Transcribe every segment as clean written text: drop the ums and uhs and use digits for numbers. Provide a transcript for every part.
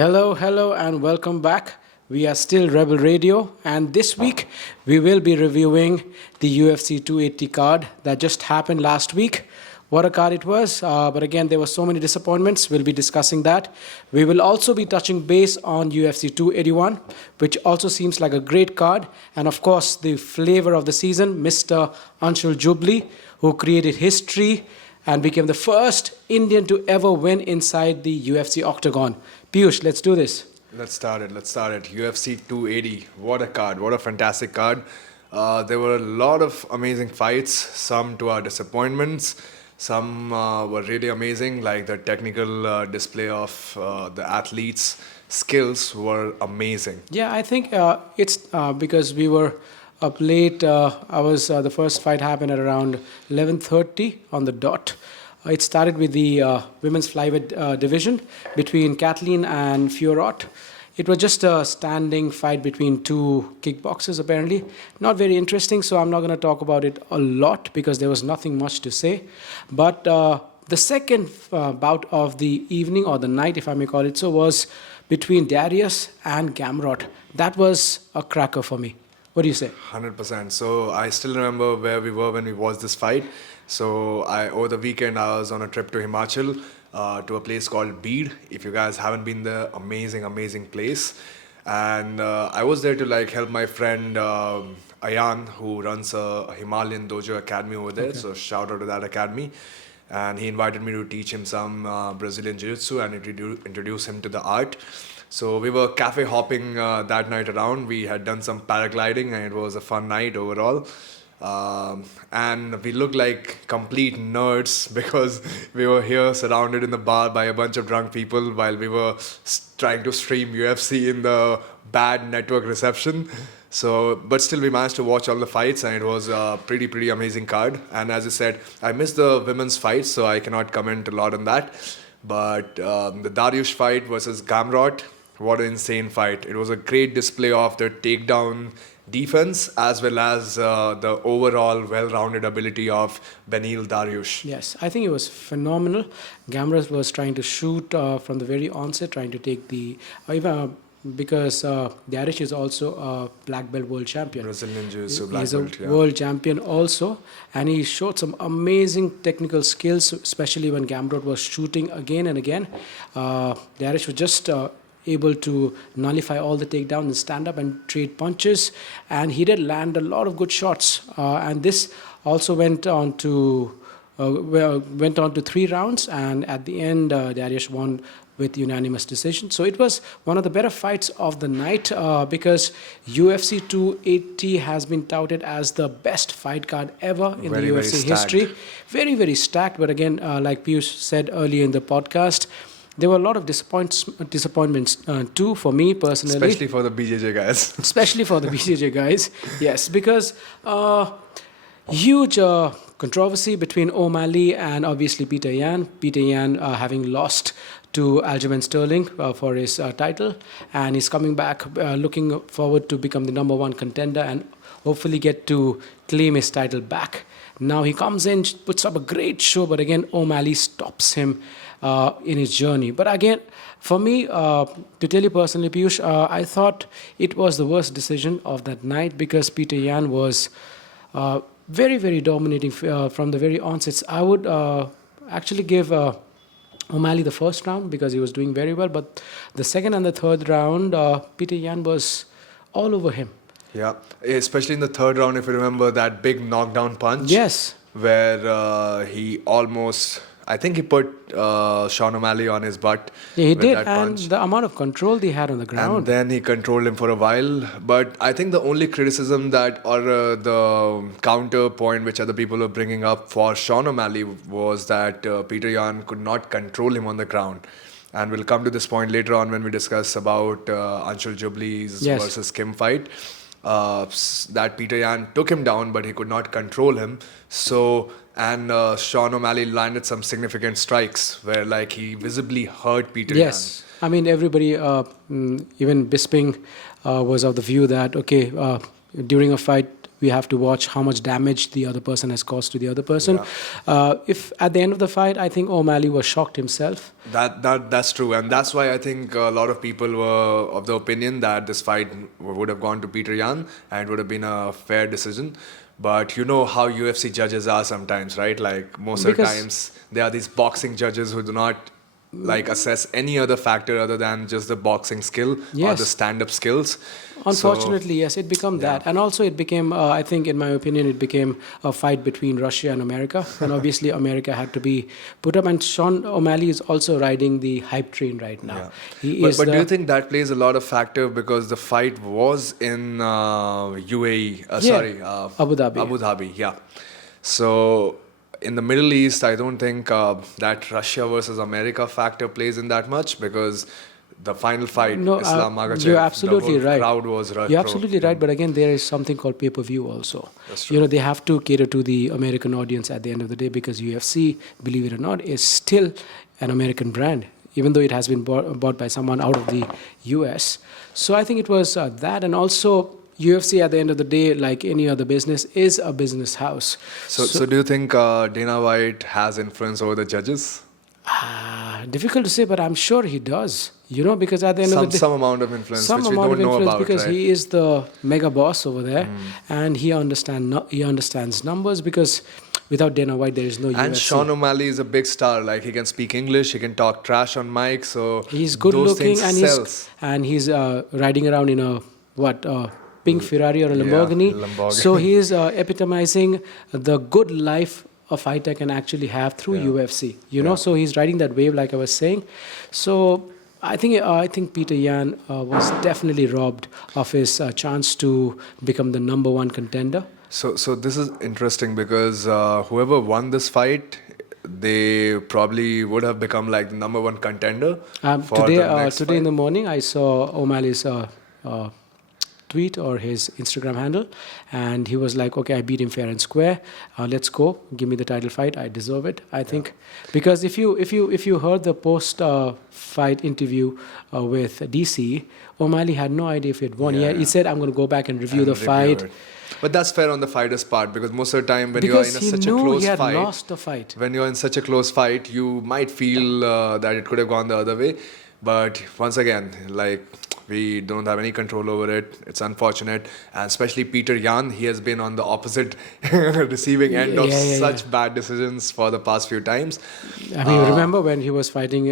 Hello, and welcome back. We are still Rebel Radio, and this week we will be reviewing the UFC 280 card that just happened last week. What a card it was, but again, there were so many disappointments. We'll be discussing that. We will also be touching base on UFC 281, which also seems like a great card, and of course, the flavor of the season, Mr. Anshul Jubli, who created history and became the first Indian to ever win inside the UFC octagon. Peeyush, let's do this. Let's start it. UFC 280. What a card. What a fantastic card. There were a lot of amazing fights, some to our disappointments. Some were really amazing, like the technical display of the athletes' skills were amazing. Yeah, I think it's because we were up late. The first fight happened at around 11:30 on the dot. It started with the women's flyweight division between Kathleen and Fiorot. It was just a standing fight between two kickboxers, apparently. Not very interesting, so I'm not going to talk about it a lot because there was nothing much to say. But the second bout of the evening or the night, if I may call it so, was between Darius and Gamrot. That was a cracker for me. What do you say? 100%. So I still remember where we were when we watched this fight. So over the weekend, I was on a trip to Himachal to a place called Beed. If you guys haven't been there, amazing place. And I was there to help my friend Ayan, who runs a Himalayan dojo academy over there. Okay. So shout out to that academy. And he invited me to teach him some Brazilian Jiu-Jitsu and introduce him to the art. So we were cafe hopping that night around. We had done some paragliding and it was a fun night overall. And we looked like complete nerds because we were here surrounded in the bar by a bunch of drunk people while we were trying to stream UFC in the bad network reception. But still we managed to watch all the fights and it was a pretty amazing card. And as I said, I missed the women's fight, so I cannot comment a lot on that. But the Dariush fight versus Gamrot, what an insane fight. It was a great display of the takedown defense as well as the overall well-rounded ability of Benil Dariush. Yes, I think it was phenomenal. Gamrot was trying to shoot from the very onset, trying to take the... because Dariush is also a black belt world champion. Brazilian Jiu-Jitsu black He's belt, a world champion also. And he showed some amazing technical skills, especially when Gamrot was shooting again and again. Dariush was just... able to nullify all the takedowns and stand up and trade punches, and he did land a lot of good shots. And this also went on to 3 rounds, and at the end, Darius won with unanimous decision. So it was one of the better fights of the night because UFC 280 has been touted as the best fight card ever in the UFC history. Very stacked. But again, like Peeyush said earlier in the podcast, there were a lot of disappointments too for me personally. Especially for the BJJ guys. Especially for the BJJ guys, yes. Because huge controversy between O'Malley and obviously Peter Yan. Peter Yan having lost to Aljamain Sterling for his title. And he's coming back looking forward to become the number 1 contender and hopefully get to claim his title back. Now he comes in, puts up a great show, but again, O'Malley stops him in his journey. But again, for me, to tell you personally, Peeyush, I thought it was the worst decision of that night because Peter Yan was very dominating from the very onsets. I would actually give O'Malley the first round because he was doing very well, but the second and the third round, Peter Yan was all over him. Yeah, especially in the third round, if you remember that big knockdown punch. Yes. Where he almost... I think he put Sean O'Malley on his butt. Yeah, he did, and the amount of control they had on the ground. And then he controlled him for a while. But I think the only criticism or the counterpoint which other people were bringing up for Sean O'Malley was that Peter Yan could not control him on the ground. And we'll come to this point later on when we discuss about Anshul Jubli's versus Kim fight. That Peter Yan took him down, but he could not control him. And Sean O'Malley landed some significant strikes where he visibly hurt Peter Yan. Yes. I mean, everybody, even Bisping was of the view that, during a fight, we have to watch how much damage the other person has caused to the other person. If at the end of the fight, I think O'Malley was shocked himself. That's true, and that's why I think a lot of people were of the opinion that this fight would have gone to Peter Yan and it would have been a fair decision. But you know how UFC judges are sometimes, right? Like most of the Because- times, there are these boxing judges who do not like assess any other factor other than just the boxing skill or Yes. the stand-up skills. Unfortunately, yes, it became that. And also it became, I think, in my opinion, it became a fight between Russia and America. And obviously America had to be put up. And Sean O'Malley is also riding the hype train right now. Yeah. He But, is but do the- you think that plays a lot of factor because the fight was in UAE? Abu Dhabi. Abu Dhabi, yeah. So in the Middle East, I don't think that Russia versus America factor plays in that much because the final fight, Islam Makhachev, you're absolutely the whole right. crowd was You're absolutely right. But again, there is something called pay-per-view also. That's You know, they have to cater to the American audience at the end of the day because UFC, believe it or not, is still an American brand, even though it has been bought by someone out of the US. So I think it was that. And also, UFC at the end of the day, like any other business, is a business house. So do you think Dana White has influence over the judges? Difficult to say, but I'm sure he does. You know, because at the end of the day, Some amount of influence some which we amount don't of know influence about, because right? he is the mega boss over there, and he understands numbers because without Dana White there is no And UFC. Sean O'Malley is a big star. Like he can speak English, he can talk trash on mic. So He's good those looking things and he's riding around in a pink Ferrari or a Yeah, Lamborghini. Lamborghini. So he is epitomizing the good life a fighter can actually have through UFC. You know, so he's riding that wave, like I was saying. So I think Peter Yan was definitely robbed of his chance to become the number one contender. So this is interesting because whoever won this fight, they probably would have become like the number one contender for Today, the next today in fight. the morning, I saw O'Malley's tweet or his Instagram handle, and he was like, "Okay, I beat him fair and square. Let's go. Give me the title fight. I deserve it. I think because if you heard the post fight interview with DC, O'Malley had no idea if he had won. He said, "I'm going to go back and review the And fight." review it. But that's fair on the fighter's part because most of the time when Because you're he in such a knew close he had fight, lost the fight. when you're in such a close fight, you might feel that it could have gone the other way. But once again, like we don't have any control over it. It's unfortunate, and especially Peter Yan, he has been on the opposite receiving end of such bad decisions for the past few times. I mean, remember when he was fighting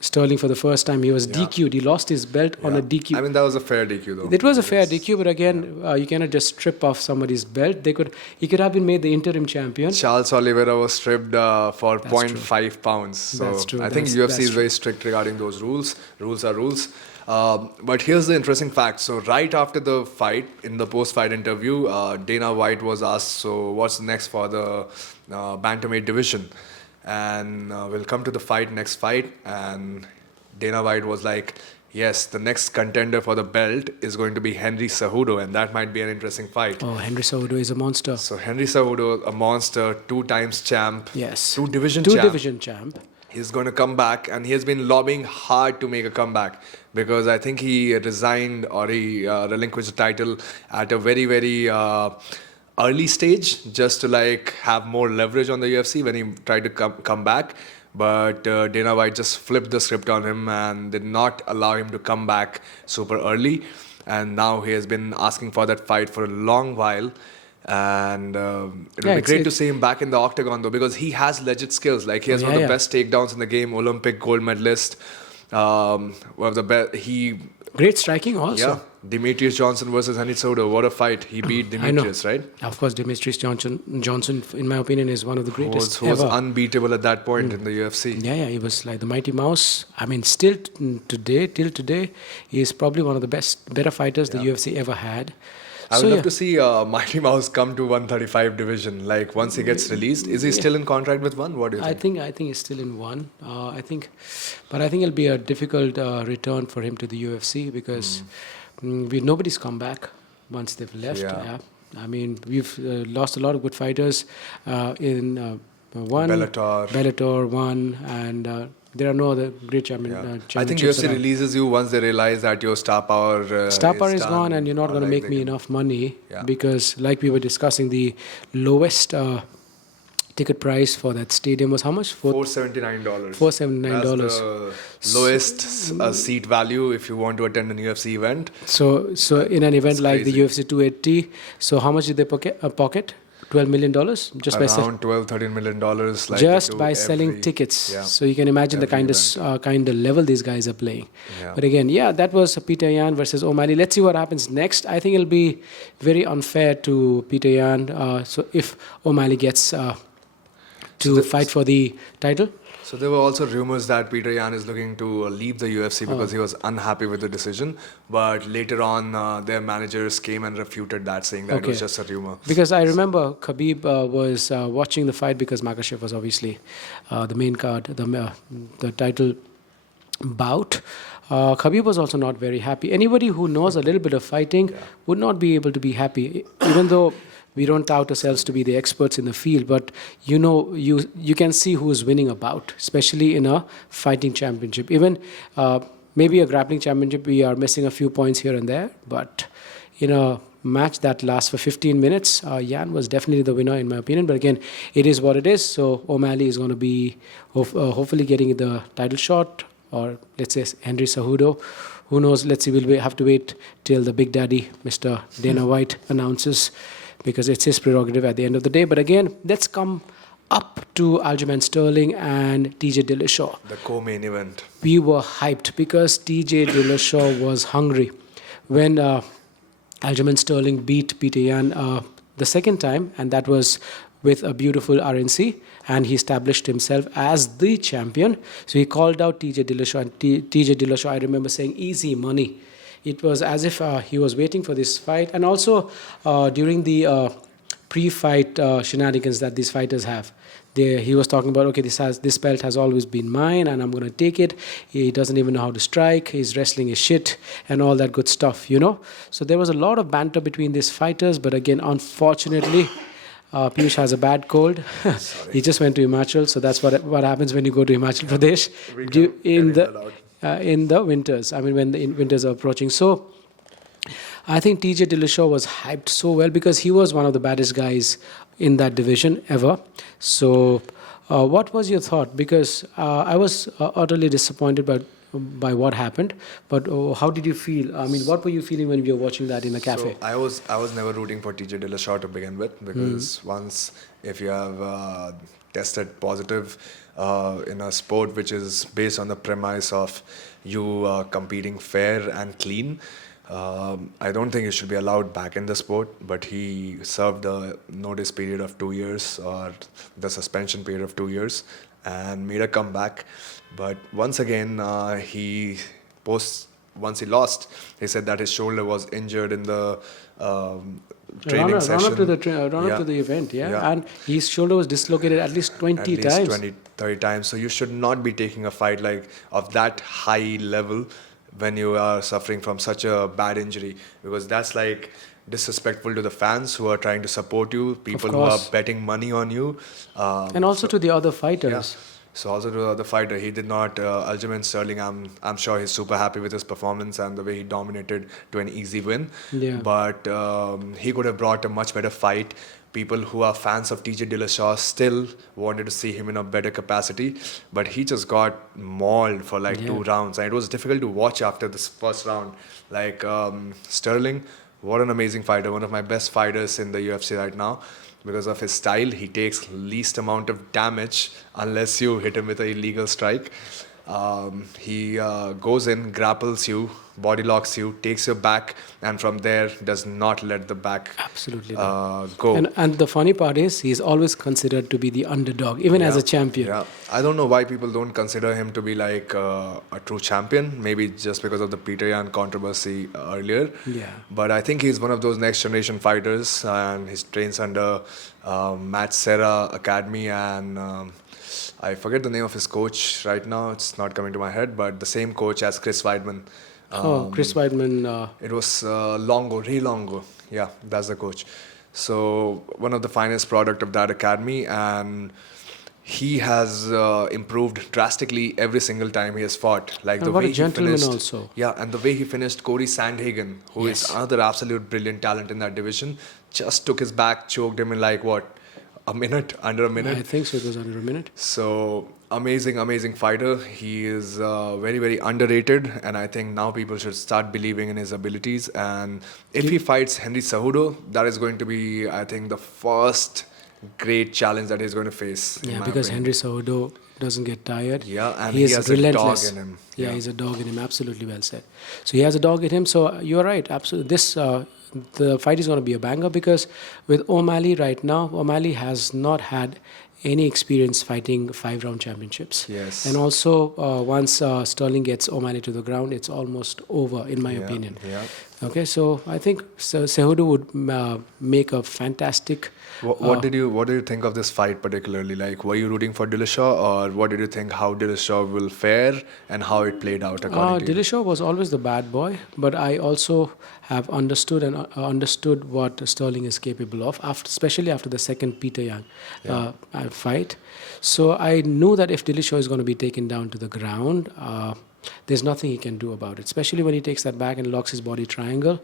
Sterling for the first time? He was DQ'd. He lost his belt on a DQ. I mean, that was a fair DQ though. It was a fair DQ, but again, you cannot just strip off somebody's belt. He could have been made the interim champion. Charles Oliveira was stripped for 0.5 pounds. So That's true. I think UFC is very strict regarding those rules. Rules are rules. But here's the interesting fact. So right after the fight, in the post-fight interview, Dana White was asked, so what's next for the bantamweight division? And we'll come to the next fight. And Dana White was like, yes, the next contender for the belt is going to be Henry Cejudo, and that might be an interesting fight. Oh, Henry Cejudo is a monster. So Henry Cejudo, a monster, 2 times champ, Yes. 2 division Two champ. division champ. He's going to come back, and he has been lobbying hard to make a comeback because I think he resigned or he relinquished the title at a very, very early stage just to like have more leverage on the UFC when he tried to come back. But Dana White just flipped the script on him and did not allow him to come back super early. And now he has been asking for that fight for a long while. And it would be great to see him back in the octagon though, because he has legit skills. Like he has one of the best takedowns in the game, Olympic gold medalist. One of the best. Great striking also. Yeah, Demetrius Johnson versus Henry Cejudo. What a fight! He beat Demetrius, right? Of course, Demetrius Johnson, in my opinion, is one of the greatest Who was ever. unbeatable at that point in the UFC. Yeah, he was like the mighty mouse. I mean, still till today, he is probably one of the better fighters the UFC ever had. I would love to see Mighty Mouse come to 135 division. Like once he gets released, is he still in contract with one? What do you think? I think he's still in one. I think it'll be a difficult return for him to the UFC because nobody's come back once they've left. Yeah. I mean, we've lost a lot of good fighters in won. Bellator. Won, and there are no other great championships. I think UFC around. releases you once they realize that your star power Star power is done, gone, and you're not or going to like make they me can- enough money Yeah. because, like we were discussing, the lowest ticket price for that stadium was how much? $479. $479. That's the lowest seat value if you want to attend an UFC event. So in an event That's like the crazy. UFC 280, so how much did they pocket? $12 million just by Around $12-13 million. Like just they do by selling every- tickets. Yeah. So you can imagine the Every kind of level these guys are playing. Yeah. But again, yeah, that was Peter Yan versus O'Malley. Let's see what happens next. I think it'll be very unfair to Peter Yan. So if O'Malley gets to fight for the title. So there were also rumors that Peter Yan is looking to leave the UFC because he was unhappy with the decision. But later on, their managers came and refuted that, saying that it was Okay. just a rumor. Because I remember Khabib was watching the fight because Makachev was obviously the main card, the title bout. Khabib was also not very happy. Anybody who knows a little bit of fighting would not be able to be happy, even though we don't tout ourselves to be the experts in the field. But you can see who is winning a bout, especially in a fighting championship. Even maybe a grappling championship, we are missing a few points here and there, but in a match that lasts for 15 minutes, Yan was definitely the winner in my opinion. But again, it is what it is. So O'Malley is going to be hopefully getting the title shot, or let's say Henry Cejudo. Who knows? Let's see. We'll have to wait till the big daddy, Mr. Dana White, announces, because it's his prerogative at the end of the day. But again, let's come up to Aljamain Sterling and TJ Dillashaw. The co-main event. We were hyped because TJ Dillashaw was hungry. When Aljamain Sterling beat Peter Yan the second time, and that was with a beautiful RNC, and he established himself as the champion. So he called out TJ Dillashaw, and TJ Dillashaw, I remember saying, easy money. It was as if he was waiting for this fight. And also during the pre-fight shenanigans that these fighters have, he was talking about, okay, this belt has always been mine and I'm going to take it. He doesn't even know how to strike. His wrestling is shit and all that good stuff, you know. So there was a lot of banter between these fighters. But again, unfortunately, Peeyush has a bad cold. He just went to Himachal. So that's what happens when you go to Himachal Pradesh in the winters. I mean, when the winters are approaching. So I think TJ Dillashaw was hyped so well because he was one of the baddest guys in that division ever. So what was your thought? Because I was utterly disappointed by what happened. But how did you feel? I mean, what were you feeling when you were watching that in a cafe? So I was never rooting for TJ Dillashaw to begin with, because once if you have tested positive in a sport which is based on the premise of you competing fair and clean, I don't think he should be allowed back in the sport. But he served the notice period of 2 years, or the suspension period of 2 years, and made a comeback. But once again, once he lost, he said that his shoulder was injured in the training session. Run up to the event, and his shoulder was dislocated at least 20 at times. least 20, 30 times. So you should not be taking a fight like of that high level when you are suffering from such a bad injury, because that's like disrespectful to the fans who are trying to support you, people who are betting money on you, and also to the other fighters. Yeah. So also to the other fighter, he did not. Aljamain Sterling, I'm sure he's super happy with his performance and the way he dominated to an easy win. Yeah. But he could have brought a much better fight. People who are fans of TJ Dillashaw still wanted to see him in a better capacity, but he just got mauled for like 2 rounds, and it was difficult to watch after this first round. Like Sterling, what an amazing fighter, one of my best fighters in the UFC right now. Because of his style, he takes least amount of damage unless you hit him with an illegal strike. He goes in, grapples you, body locks you, takes your back, and from there does not let the back Absolutely go. And the funny part is, he's always considered to be the underdog, even as a champion. Yeah, I don't know why people don't consider him to be like a true champion. Maybe just because of the Peter Yan controversy earlier. Yeah. But I think he's one of those next generation fighters, and he trains under Matt Serra Academy, and I forget the name of his coach right now. It's not coming to my head, but the same coach as Chris Weidman. Chris Weidman. It was Ray Longo. Yeah, that's the coach. So one of the finest product of that academy, and he has improved drastically every single time he has fought. Like And the what a way he gentleman finished, also. yeah, and the way he finished Corey Sandhagen, who is Yes. another absolute brilliant talent in that division, just took his back, choked him in like what, a minute, under a minute. I think so. It was under a minute. So amazing, amazing fighter. He is very, very underrated, and I think now people should start believing in his abilities. And if he fights Henry Cejudo, that is going to be, I think, the first great challenge that he's going to face. In Yeah, my because opinion. Henry Cejudo doesn't get tired. Yeah, and He he is has a dog relentless. in him. Yeah, Yeah. he's a dog in him. Absolutely well said. So he has a dog in him. So you're right. Absolutely. The fight is going to be a banger because with O'Malley right now, O'Malley has not had any experience fighting 5-round championships. Yes. And also, once Sterling gets O'Malley to the ground, it's almost over, in my Yeah, opinion. yeah. Okay, so I think Cejudo would make a fantastic. What did you think of this fight particularly? Like, were you rooting for Dillashaw, or what did you think how Dillashaw will fare and how it played out according to you? Dillashaw was always the bad boy, but I also have understood what Sterling is capable of, especially after the second Peter Yan fight. So I knew that if Dillashaw is going to be taken down to the ground, there's nothing he can do about it. Especially when he takes that back and locks his body triangle,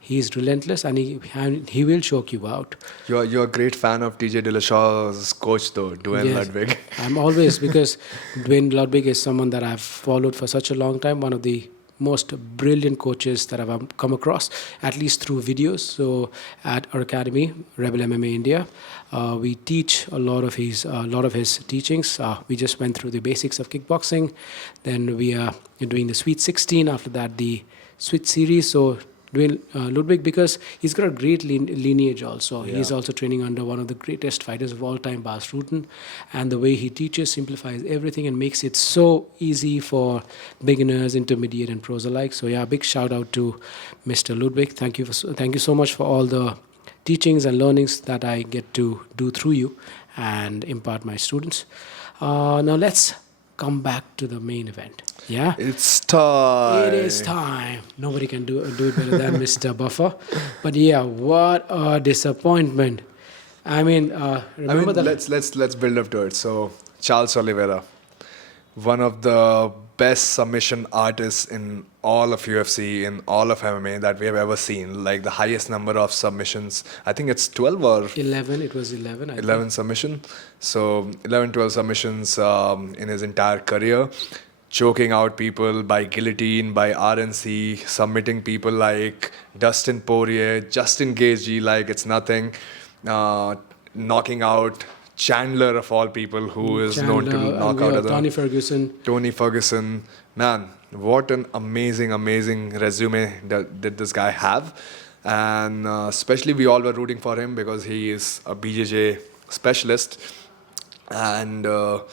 he's relentless and he will choke you out. You're a great fan of TJ Dillashaw's coach though, Duane Yes. Ludwig. I'm always, because Duane Ludwig is someone that I've followed for such a long time, one of the most brilliant coaches that I've come across, at least through videos. So at our academy, Rebel MMA India, we teach a lot of his teachings. We just went through the basics of kickboxing. Then we are doing the Sweet 16. After that, the Sweet Series. So Dwayne Ludwig, because he's got a great lineage also. Yeah. He's also training under one of the greatest fighters of all time, Bas Rutten. And the way he teaches simplifies everything and makes it so easy for beginners, intermediate, and pros alike. So yeah, big shout out to Mr. Ludwig. Thank you so much for all the teachings and learnings that I get to do through you and impart my students. Now let's come back to the main event. Yeah. It's time. It is time. Nobody can do it better than Mr. Buffer. But yeah, what a disappointment. I mean, remember that. Let's build up to it. So Charles Oliveira, one of the best submission artists in all of UFC, in all of MMA that we have ever seen. Like the highest number of submissions. I think it's 12 or 11. It was 11. I 11 submission. So 11, 12 submissions in his entire career. Choking out people by guillotine, by RNC, submitting people like Dustin Poirier, Justin Gaethje like it's nothing, knocking out Chandler of all people, who is known to knock out other. Tony Ferguson. Man, what an amazing, amazing resume did this guy have. And especially we all were rooting for him because he is a BJJ specialist. And the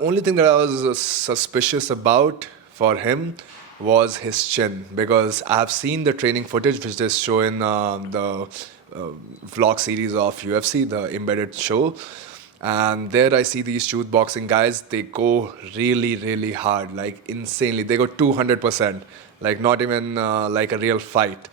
only thing that I was suspicious about for him was his chin, because I've seen the training footage which they show in the vlog series of UFC, the embedded show, and there I see these youth boxing guys, they go really, really hard, like insanely. They go 200%, like not even like a real fight.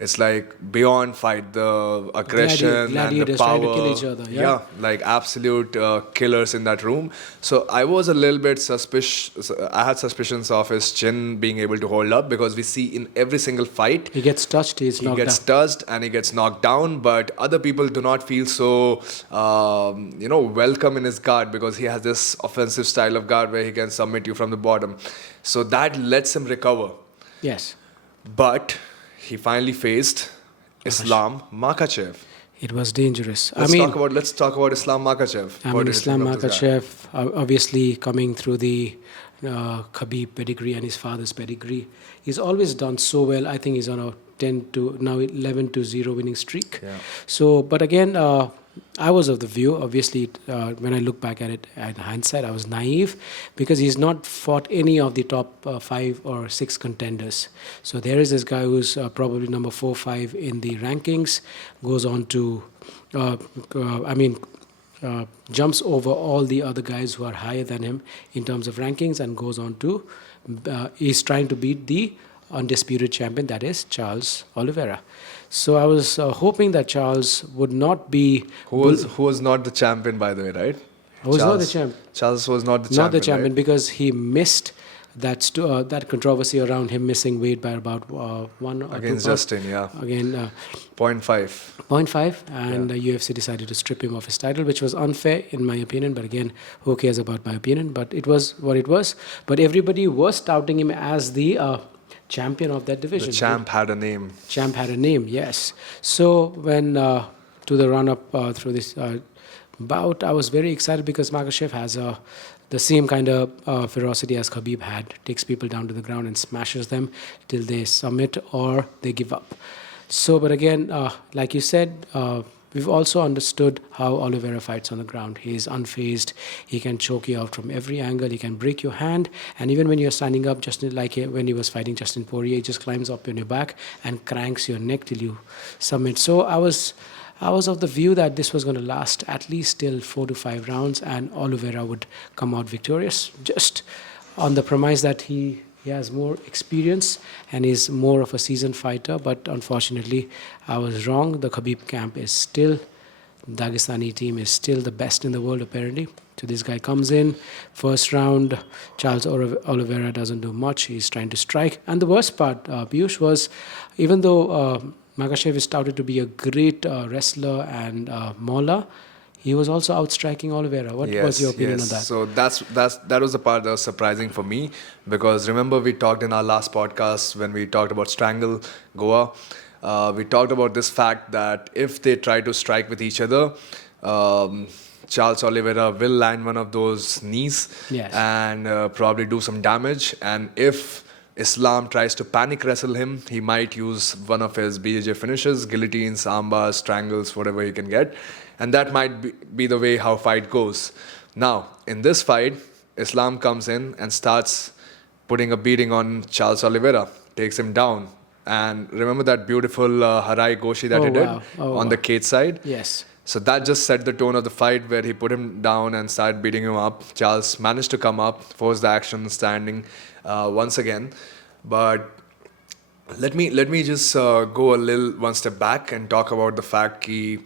It's like beyond fight, the aggression and the gladiators power. trying to kill each other, yeah. Like absolute killers in that room. So I was a little bit suspicious. I had suspicions of his chin being able to hold up, because we see in every single fight, He gets touched, he gets touched and he gets knocked down, but other people do not feel so welcome in his guard, because he has this offensive style of guard where he can submit you from the bottom. So that lets him recover. Yes. But he finally faced Islam Makhachev. It was dangerous. Let's talk about Islam Makhachev. Islam Makhachev, obviously coming through the Khabib pedigree and his father's pedigree. He's always done so well. I think he's on a 11-0 winning streak. Yeah. So, but again, I was of the view, obviously, when I look back at it in hindsight, I was naive, because he's not fought any of the top 5 or 6 contenders. So there is this guy who's probably number 4 or 5 in the rankings, goes on to, jumps over all the other guys who are higher than him in terms of rankings, and goes on to, he's trying to beat the undisputed champion, that is Charles Oliveira. So I was hoping that Charles would not be Who was not the champion, by the way, right? who was not the champ. Charles was not the Not champion, the champion right? because he missed that controversy around him missing weight by about 1 or 2 Against pounds. Justin, yeah. Again, Point 0.5. zero point 0.5, and the UFC decided to strip him of his title, which was unfair in my opinion. But again, who cares about my opinion? But it was what it was. But everybody was touting him as the champion of that division. The champ had a name. Champ had a name, yes. So when to the run-up through this bout, I was very excited because Makhachev has the same kind of ferocity as Khabib had. Takes people down to the ground and smashes them till they submit or they give up. So, but again, like you said, we've also understood how Oliveira fights on the ground. He is unfazed. He can choke you out from every angle. He can break your hand. And even when you're standing up, just like when he was fighting Justin Poirier, he just climbs up on your back and cranks your neck till you submit. So I was of the view that this was going to last at least till 4 to 5 rounds and Oliveira would come out victorious, just on the premise that he has more experience and is more of a seasoned fighter. But unfortunately, I was wrong. The Khabib camp is still, the Dagestani team is still the best in the world apparently. So this guy comes in, first round, Charles Oliveira doesn't do much. He's trying to strike. And the worst part, Peeyush, was even though Makhachev is touted to be a great wrestler and mauler, he was also outstriking Oliveira. What was your opinion on that? So that was the part that was surprising for me, because remember we talked in our last podcast when we talked about Strangle Goa. We talked about this fact that if they try to strike with each other, Charles Oliveira will land one of those knees and probably do some damage. And if Islam tries to panic wrestle him, he might use one of his BJJ finishes, guillotines, armbars, strangles, whatever he can get. And that might be the way how fight goes. Now, in this fight, Islam comes in and starts putting a beating on Charles Oliveira, takes him down. And remember that beautiful Harai Goshi that he did on the cage side? Yes. So that just set the tone of the fight, where he put him down and started beating him up. Charles managed to come up, force the action, standing once again. But let me just go a little one step back and talk about the fact that,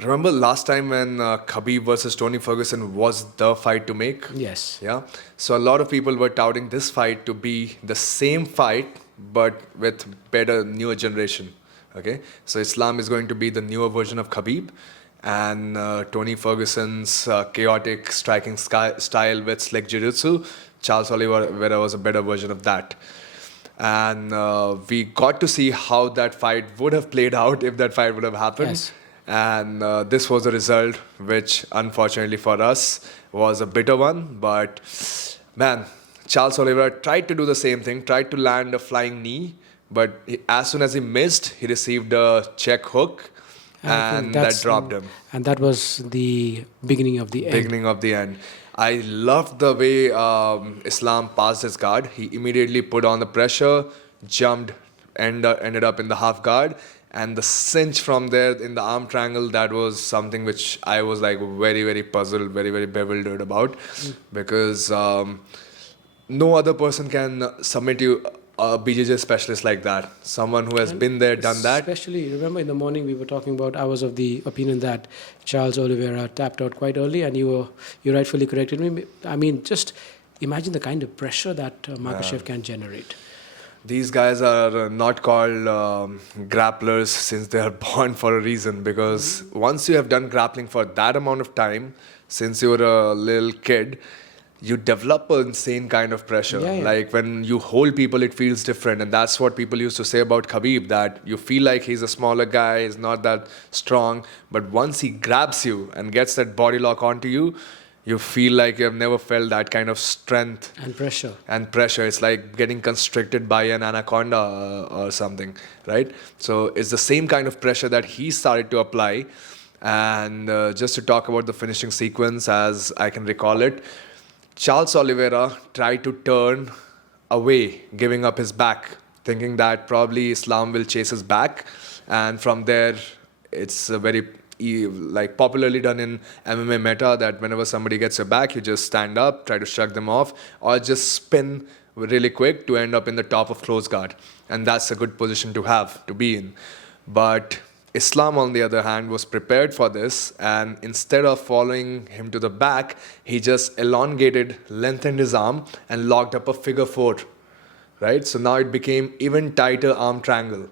remember last time when Khabib versus Tony Ferguson was the fight to make? Yes. Yeah. So a lot of people were touting this fight to be the same fight, but with better, newer generation. Okay. So Islam is going to be the newer version of Khabib, and Tony Ferguson's chaotic striking style with slick jiu-jitsu, Charles Oliveira was a better version of that. And we got to see how that fight would have played out if that fight would have happened. Yes. And this was a result which, unfortunately for us, was a bitter one. But, man, Charles Oliveira tried to do the same thing, tried to land a flying knee. But as soon as he missed, he received a check hook, and that dropped him. And that was the beginning of the end. Beginning of the end. I loved the way Islam passed his guard. He immediately put on the pressure, jumped, and ended up in the half guard. And the cinch from there in the arm triangle, that was something which I was like very, very puzzled, very, very bewildered about. Because no other person can submit you a BJJ specialist like that. Someone who has been there, done that. Especially, remember in the morning we were talking about, I was of the opinion that Charles Oliveira tapped out quite early, and you rightfully corrected me. I mean, just imagine the kind of pressure that Makhachev can generate. These guys are not called grapplers since they are born for a reason, because once you have done grappling for that amount of time, since you were a little kid, you develop an insane kind of pressure. Yeah. Like when you hold people, it feels different. And that's what people used to say about Khabib, that you feel like he's a smaller guy, he's not that strong. But once he grabs you and gets that body lock onto you, you feel like you have never felt that kind of strength. And pressure. It's like getting constricted by an anaconda or something, right? So it's the same kind of pressure that he started to apply. And just to talk about the finishing sequence, as I can recall it, Charles Oliveira tried to turn away, giving up his back, thinking that probably Islam will chase his back. And from there, it's a very like popularly done in MMA meta that whenever somebody gets your back, you just stand up, try to shrug them off, or just spin really quick to end up in the top of close guard. And that's a good position to have, to be in. But Islam, on the other hand, was prepared for this, and instead of following him to the back, he just elongated, lengthened his arm, and locked up a figure four. Right? So now it became even tighter arm triangle.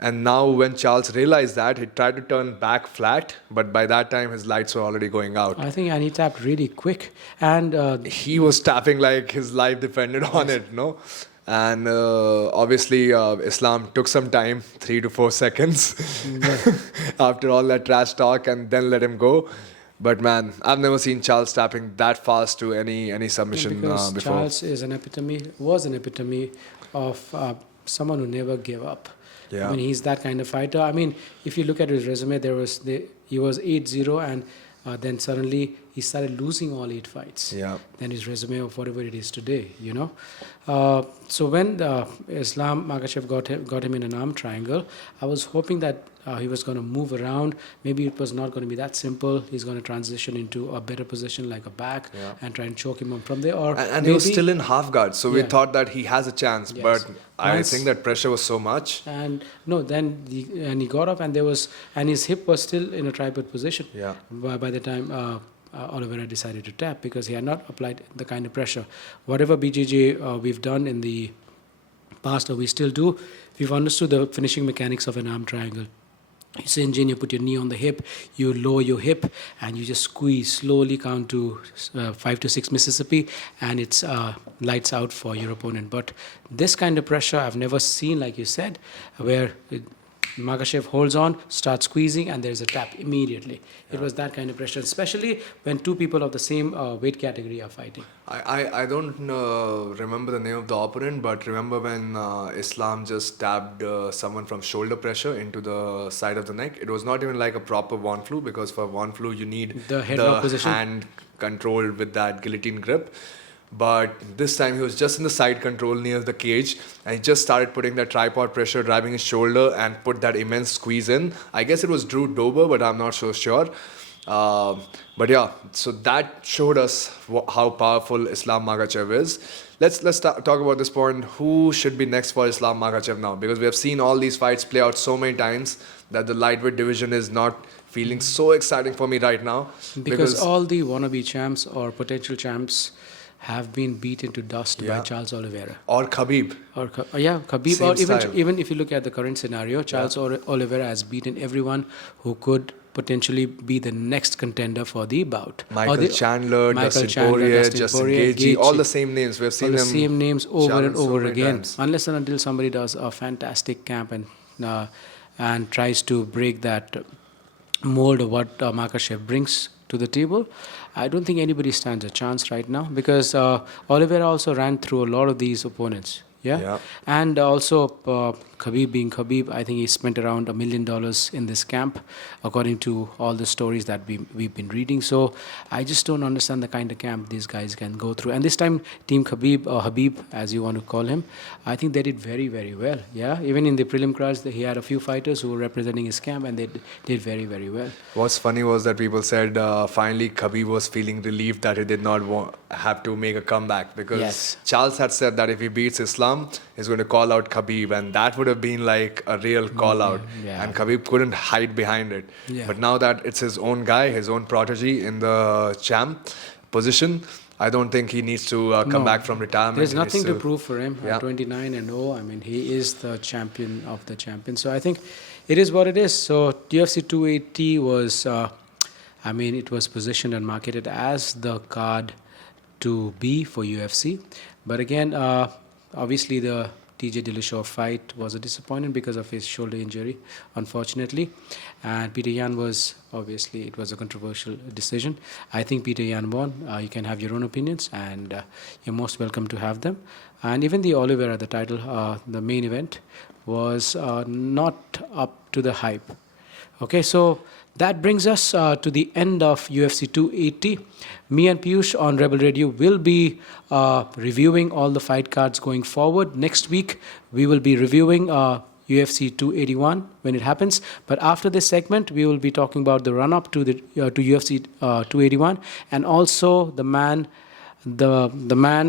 And now when Charles realized that, he tried to turn back flat, but by that time his lights were already going out. I think, and he tapped really quick. And He was tapping like his life depended on it, no? And obviously Islam took some time, 3 to 4 seconds, after all that trash talk, and then let him go. But man, I've never seen Charles tapping that fast to any submission because before. Charles is was an epitome of someone who never gave up. Yeah. I mean, he's that kind of fighter. I mean, if you look at his resume, he was 8-0, and then suddenly he started losing all 8 fights. Yeah. Then his resume of whatever it is today, you know. So when Islam Makhachev got him in an arm triangle, I was hoping that he was going to move around. Maybe it was not going to be that simple. He's going to transition into a better position like a back and try and choke him from there. Or And he was still in half guard, so we Yeah. thought that he has a chance. Yes. But I Once- think that pressure was so much. And no, then he got up, and his hip was still in a tripod position. Yeah. By the time Oliveira decided to tap, because he had not applied the kind of pressure. Whatever BJJ we've done in the past, or we still do, we've understood the finishing mechanics of an arm triangle. You cinch in, you put your knee on the hip, you lower your hip, and you just squeeze slowly, count to 5 to 6 Mississippi, and it's lights out for your opponent. But this kind of pressure I've never seen, like you said, where Makhachev holds on, starts squeezing, and there's a tap immediately. It was that kind of pressure, especially when two people of the same weight category are fighting. I don't remember the name of the opponent, but remember when Islam just stabbed someone from shoulder pressure into the side of the neck? It was not even like a proper one flu, because for one flu you need The headlock position. hand controlled with that guillotine grip. But this time he was just in the side control near the cage, and he just started putting that tripod pressure, driving his shoulder, and put that immense squeeze in. I guess it was Drew Dober, but I'm not so sure. But yeah, so that showed us how powerful Islam Makhachev is. Let's talk about this point. Who should be next for Islam Makhachev now? Because we have seen all these fights play out so many times that the lightweight division is not feeling so exciting for me right now. Because all the wannabe champs or potential champs have been beaten to dust by Yeah. Charles Oliveira. Or Khabib. Or Khabib, Same or style. even if you look at the current scenario, Charles Oliveira has beaten everyone who could potentially be the next contender for the bout. Michael Chandler, Dustin Poirier, Justin Gaethje, all the same names. We've all seen the them same names over and challenge so over many again. times. Unless and until somebody does a fantastic camp and tries to break that mold of what Makhachev brings to the table, I don't think anybody stands a chance right now, because Oliveira also ran through a lot of these opponents. Yeah. And also Khabib being Khabib, I think he spent around $1 million in this camp, according to all the stories that we've been reading. So I just don't understand the kind of camp these guys can go through. And this time, Team Khabib, or Habib, as you want to call him, I think they did very, very well. Yeah. Even in the prelim cards, he had a few fighters who were representing his camp, and they did very, very well. What's funny was that people said finally Khabib was feeling relieved that he did not have to make a comeback, because Yes. Charles had said that if he beats Islam, he's going to call out Khabib, and that would have been like a real call out. yeah. And Khabib couldn't hide behind it. Yeah. But now that it's his own guy, his own protege in the champ position, I don't think he needs to come No. back from retirement. There's He needs nothing to prove for him. Yeah. 29-0. I mean, he is the champion of the champions. So I think it is what it is. So UFC 280 was, it was positioned and marketed as the card to be for UFC. But again, obviously the TJ Dillashaw fight was a disappointment because of his shoulder injury, unfortunately. And Peter Yan it was a controversial decision. I think Peter Yan won. You can have your own opinions, and you're most welcome to have them. And even the Oliveira, the title, the main event, was not up to the hype. Okay, so that brings us to the end of UFC 280. Me and Peeyush on Rebel Radio will be reviewing all the fight cards going forward. Next week, we will be reviewing UFC 281 when it happens. But after this segment, we will be talking about the run-up to the to UFC 281, and also the man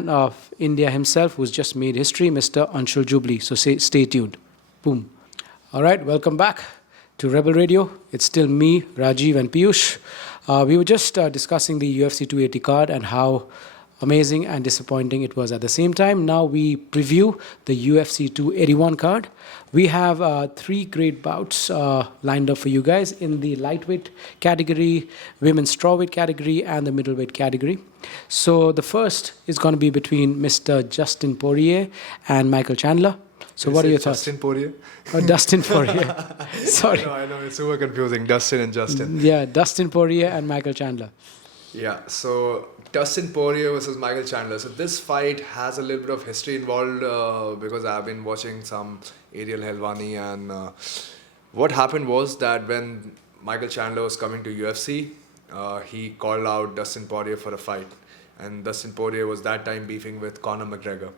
of India himself, who's just made history, Mr. Anshul Jubli. So stay tuned. Boom. All right, welcome back to Rebel Radio. It's still me, Rajiv, and Peeyush. We were just discussing the UFC 280 card and how amazing and disappointing it was at the same time. Now we preview the UFC 281 card. We have three great bouts lined up for you guys in the lightweight category, women's strawweight category, and the middleweight category. So the first is going to be between Mr. Justin Poirier and Michael Chandler. So what are your thoughts? Justin Poirier? Oh, Dustin Poirier. Sorry. No, I know, it's super confusing. Dustin and Justin. Yeah, Dustin Poirier and Michael Chandler. Yeah, so Dustin Poirier versus Michael Chandler. So this fight has a little bit of history involved because I've been watching some Ariel Helwani, and what happened was that when Michael Chandler was coming to UFC, he called out Dustin Poirier for a fight, and Dustin Poirier was that time beefing with Conor McGregor,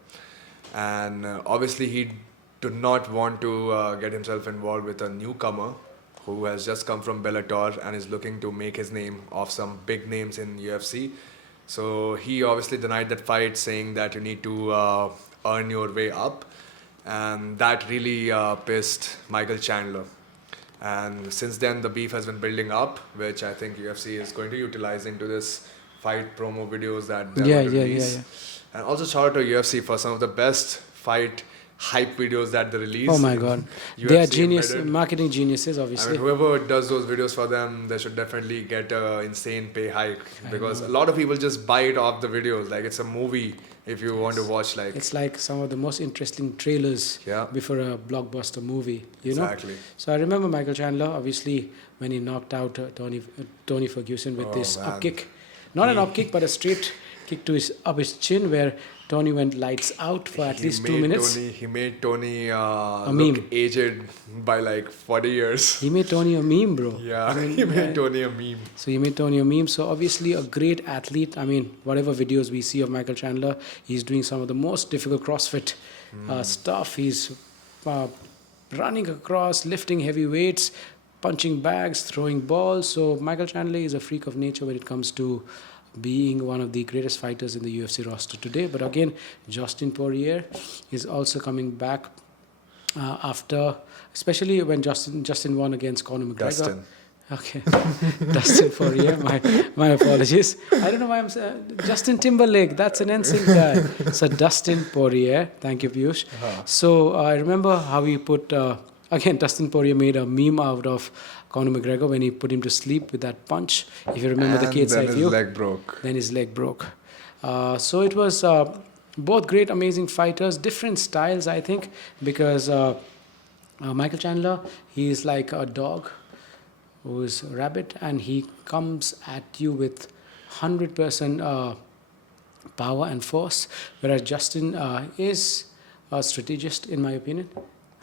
and obviously he did not want to get himself involved with a newcomer who has just come from Bellator and is looking to make his name off some big names in UFC. So he obviously denied that fight, saying that you need to earn your way up, and that really pissed Michael Chandler. And since then, the beef has been building up, which I think UFC is going to utilize into this fight promo videos that they're going to release. And also shout out to UFC for some of the best fight hype videos that they release. Oh my god. They are genius, marketing geniuses, obviously. I mean, whoever does those videos for them, they should definitely get an insane pay hike, because a lot of people just buy it off the videos. Like it's a movie if you want to watch. Like it's like some of the most interesting trailers before a blockbuster movie, you know? Exactly. So I remember Michael Chandler, obviously, when he knocked out Tony Ferguson with this up kick. Not an up kick, but a straight kick to his chin, where Tony went lights out for at least 2 minutes. He made Tony look aged by like 40 years. He made Tony a meme, bro. Yeah, he made Tony a meme. So he made Tony a meme. So obviously a great athlete. I mean, whatever videos we see of Michael Chandler, he's doing some of the most difficult CrossFit stuff. He's running across, lifting heavy weights, punching bags, throwing balls. So Michael Chandler is a freak of nature when it comes to being one of the greatest fighters in the UFC roster today. But again, Justin Poirier is also coming back after, especially when Justin won against Conor McGregor. Dustin. Okay, Dustin Poirier. My apologies. I don't know why I'm saying Justin Timberlake. That's an NSYNC guy. So Dustin Poirier. Thank you, Peeyush. So I remember how he put. Again, Dustin Poirier made a meme out of Conor McGregor when he put him to sleep with that punch. If you remember the cage side view. Then his leg broke. So it was both great, amazing fighters, different styles, I think, because Michael Chandler, he's like a dog who is a rabbit, and he comes at you with 100% power and force, whereas Justin is a strategist, in my opinion.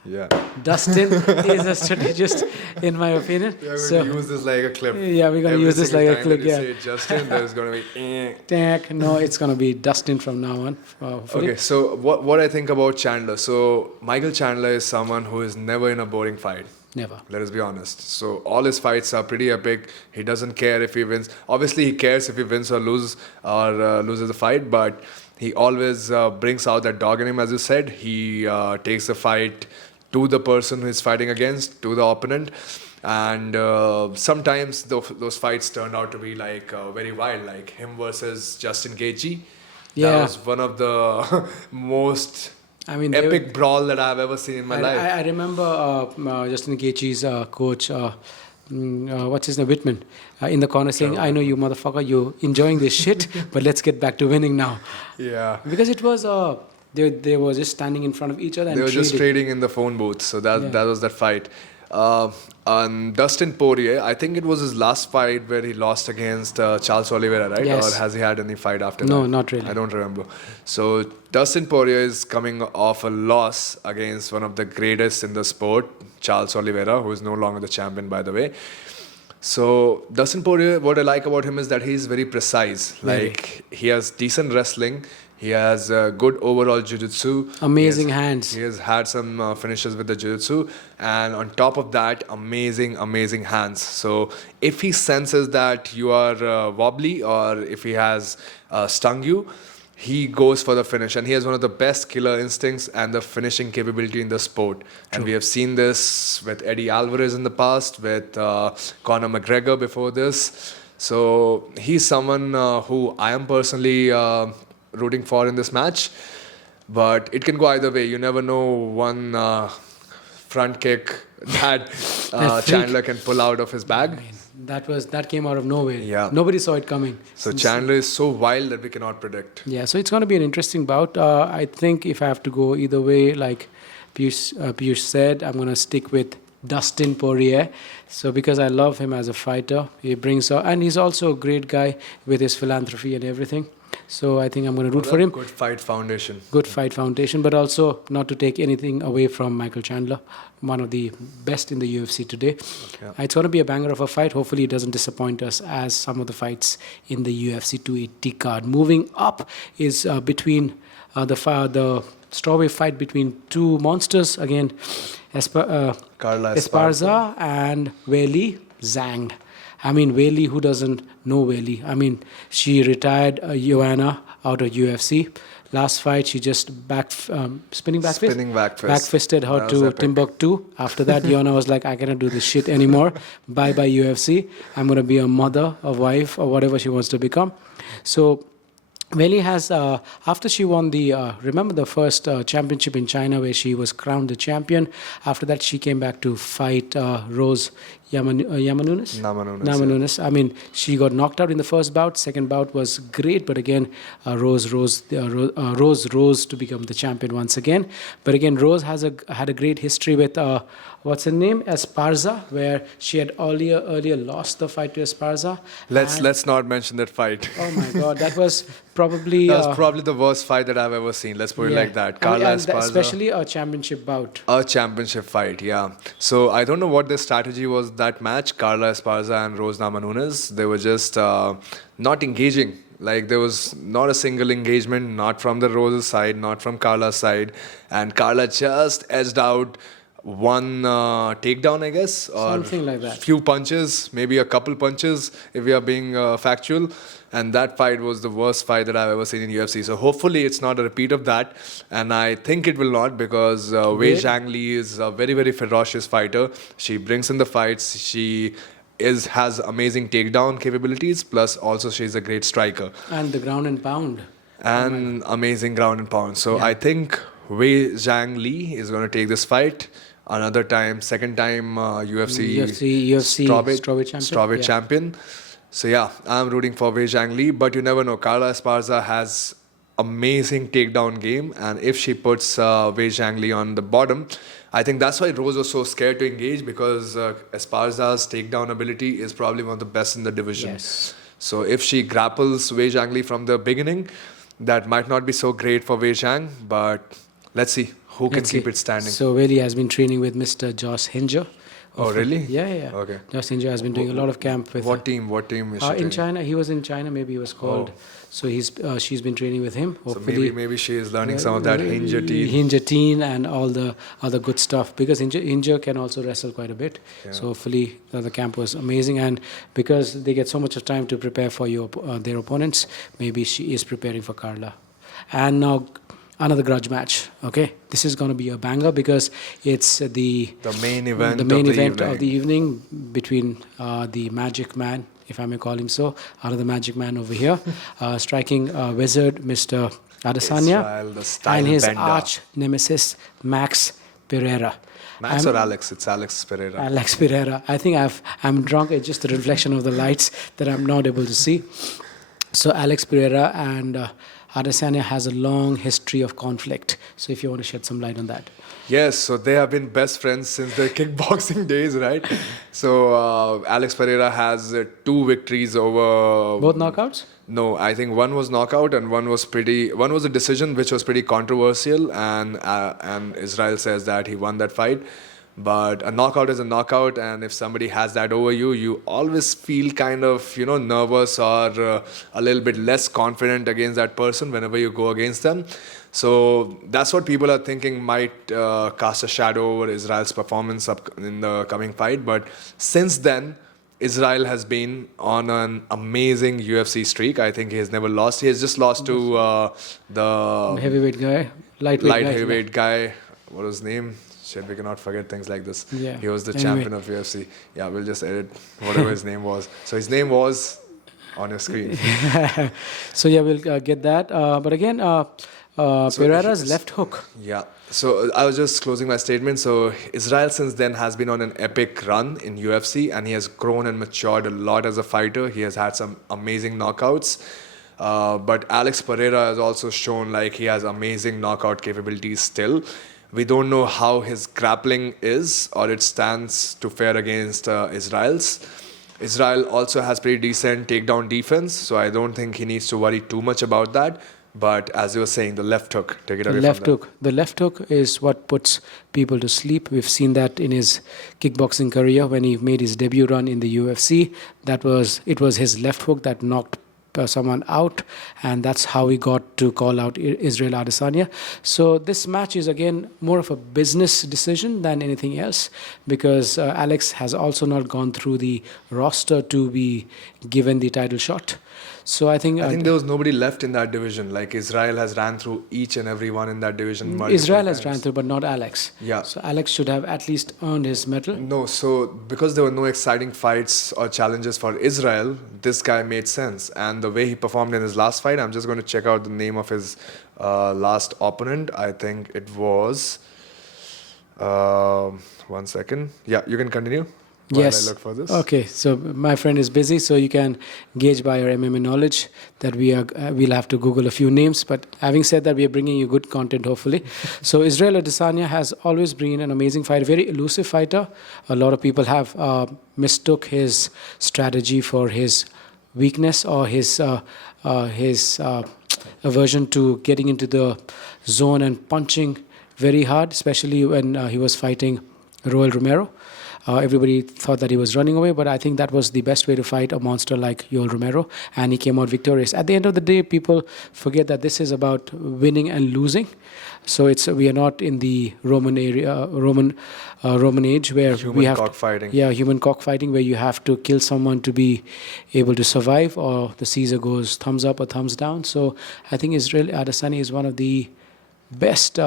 Yeah. Dustin is a strategist, in my opinion. Yeah, we're going to use this like a clip. Yeah, we're going to use this like a clip. Yeah. Say Justin, there's going to be. No, it's going to be Dustin from now on. Okay, so what I think about Chandler. So Michael Chandler is someone who is never in a boring fight. Never. Let us be honest. So all his fights are pretty epic. He doesn't care if he wins. Obviously, he cares if he wins or loses the fight, but he always brings out that dog in him, as you said. He takes the fight to the person who is fighting against, to the opponent. And sometimes those fights turned out to be like very wild, like him versus Justin Gaethje. Yeah. That was one of the most epic brawl that I've ever seen in my life. I remember Justin Gaethje's coach, what's his name, Whitman, in the corner saying, I know you motherfucker, you're enjoying this shit, but let's get back to winning now. Yeah. Because it was... They were just standing in front of each other and they were just trading in the phone booth. So that was that fight. And Dustin Poirier, I think it was his last fight where he lost against Charles Oliveira, right? Yes. Or has he had any fight after that? No, not really. I don't remember. So Dustin Poirier is coming off a loss against one of the greatest in the sport, Charles Oliveira, who is no longer the champion, by the way. So Dustin Poirier, what I like about him is that he's very precise. Like he has decent wrestling. He has good overall jiu-jitsu. Amazing hands. He has had some finishes with the jiu-jitsu. And on top of that, amazing hands. So if he senses that you are wobbly or if he has stung you, he goes for the finish, and he has one of the best killer instincts and the finishing capability in the sport. And we have seen this with Eddie Alvarez in the past, with Conor McGregor before this. So he's someone who I am personally rooting for in this match. But it can go either way. You never know one front kick that Chandler can pull out of his bag. That came out of nowhere. Yeah. Nobody saw it coming. So Chandler is so wild that we cannot predict. Yeah, so it's going to be an interesting bout. I think if I have to go either way, like Peeyush said, I'm going to stick with Dustin Poirier. So because I love him as a fighter, he brings and he's also a great guy with his philanthropy and everything. So I think I'm going to root for him. Good fight foundation. Good fight foundation, but also not to take anything away from Michael Chandler, one of the best in the UFC today. Yeah. It's going to be a banger of a fight. Hopefully it doesn't disappoint us as some of the fights in the UFC 280 card. Moving up is between the strawweight fight between two monsters again, Carla Esparza and Weili Zhang. I mean, Weili, who doesn't know Weili? I mean, she retired Joanna out of UFC. Last fight, she just spinning back fist? Spinning back fist. Back-fisted her That to was epic. Timbuktu. After that, Joanna was like, I cannot do this shit anymore. Bye-bye UFC. I'm going to be a mother, a wife, or whatever she wants to become. So Weili has, after she won remember the first championship in China where she was crowned the champion. After that, she came back to fight Rose Namajunas. Namajunas, I mean, she got knocked out in the first bout. Second bout was great, but again, Rose rose to become the champion once again. But again, Rose had a great history with what's her name, Esparza, where she had earlier lost the fight to Esparza. Let's not mention that fight. Oh my God, that was probably the worst fight that I've ever seen. Let's put it like that. Carla Esparza. Especially a championship bout. A championship fight, yeah. So I don't know what their strategy was that match, Carla Esparza and Rose Namajunas. They were just not engaging. Like there was not a single engagement, not from the Rose's side, not from Carla's side. And Carla just edged out one takedown, I guess, or something like that. Few punches, maybe a couple punches, if we are being factual. And that fight was the worst fight that I've ever seen in UFC. So hopefully it's not a repeat of that. And I think it will not, because Wei Zhangli is a very, very ferocious fighter. She brings in the fights. She has amazing takedown capabilities. Plus also she's a great striker. And the ground and pound. And amazing ground and pound. So I think Wei Zhangli is going to take this fight. Another time, second time UFC strawweight champion. So yeah, I'm rooting for Wei Zhangli, but you never know. Carla Esparza has amazing takedown game, and if she puts Wei Zhangli on the bottom, I think that's why Rose was so scared to engage, because Esparza's takedown ability is probably one of the best in the division. Yes. So if she grapples Wei Zhangli from the beginning, that might not be so great for Wei Zhang, but let's see who can keep it standing. So Weili has been training with Mr. Josh Hinger. Oh, really? Yeah. Okay. Josh Hinger has been doing a lot of camp with What team is she in training? China. He was in China, maybe he was called. So she's been training with him. Hopefully, So maybe she is learning some of that Hingertine and all the other good stuff, because Hinger can also wrestle quite a bit. Yeah. So hopefully the camp was amazing, and because they get so much of time to prepare for their opponents, maybe she is preparing for Carla. And now another grudge match. Okay, this is going to be a banger, because it's the main event of the evening between the Magic Man, if I may call him so, the Magic Man over here, striking wizard Mr. Adesanya, and his arch nemesis Max Pereira. Max or Alex? It's Alex Pereira. Alex Pereira. I think I'm drunk. It's just the reflection of the lights that I'm not able to see. So Alex Pereira and Adesanya has a long history of conflict. So if you want to shed some light on that. Yes, so they have been best friends since their kickboxing days, right? So Alex Pereira has 2 victories over... Both knockouts? No, I think one was knockout and one was a decision which was pretty controversial, and Israel says that he won that fight. But a knockout is a knockout, and if somebody has that over you, you always feel kind of, nervous or a little bit less confident against that person whenever you go against them. So that's what people are thinking might cast a shadow over Israel's performance in the coming fight. But since then, Israel has been on an amazing UFC streak. I think he has never lost. He has just lost to the Heavyweight guy, lightweight light guy. heavyweight guy. What was his name? Shit, we cannot forget things like this. Yeah. He was the Anyway. champion of UFC. Yeah, we'll just edit whatever his name was. So his name was on your screen. So yeah, we'll get that. But again, Pereira's left hook. Yeah. So I was just closing my statement. So Israel since then has been on an epic run in UFC, and he has grown and matured a lot as a fighter. He has had some amazing knockouts. But Alex Pereira has also shown like he has amazing knockout capabilities still. We don't know how his grappling is or it stands to fare against Israel's. Israel also has pretty decent takedown defense, so I don't think he needs to worry too much about that. But as you were saying, the left hook, take it away Left from hook. The left hook is what puts people to sleep. We've seen that in his kickboxing career when he made his debut run in the UFC. It was his left hook that knocked someone out, and that's how he got to call out Israel Adesanya. So this match is again more of a business decision than anything else, because Alex has also not gone through the roster to be given the title shot. So I think there was nobody left in that division. Like Israel has ran through each and every one in that division. Israel has times. ran through, but not Alex. Yeah. So Alex should have at least earned his medal. No, so because there were no exciting fights or challenges for Israel, this guy made sense. And the way he performed in his last fight, I'm just going to check out the name of his last opponent. I think it was. 1 second. Yeah, you can continue. While Yes. I look for this. Okay. So my friend is busy, so you can gauge by your MMA knowledge that we'll have to Google a few names. But having said that, we are bringing you good content, hopefully. So Israel Adesanya has always been an amazing fighter, very elusive fighter. A lot of people have mistook his strategy for his weakness or his aversion to getting into the zone and punching very hard, especially when he was fighting Roel Romero. Everybody thought that he was running away, but I think that was the best way to fight a monster like Yoel Romero, and he came out victorious. At the end of the day, people forget that this is about winning and losing. So we are not in the Roman age where we have cockfighting. human cockfighting, where you have to kill someone to be able to survive, or the Caesar goes thumbs up or thumbs down. So I think Israel Adesanya is one of the best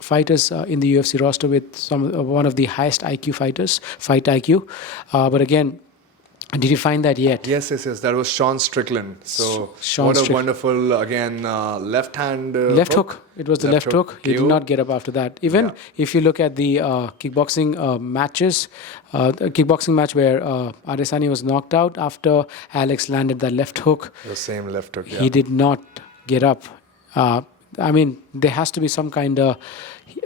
fighters in the UFC roster, with one of the highest IQ fighters, fight IQ. But again, did you find that yet? Yes. That was Sean Strickland. So Sean a wonderful, again, left hand. Left hook. It was the left hook. He did KO. not get up after that. Even if you look at the kickboxing matches, the kickboxing match where Adesanya was knocked out after Alex landed that left hook, The same left hook, yeah. he did not get up. I mean, there has to be some kind of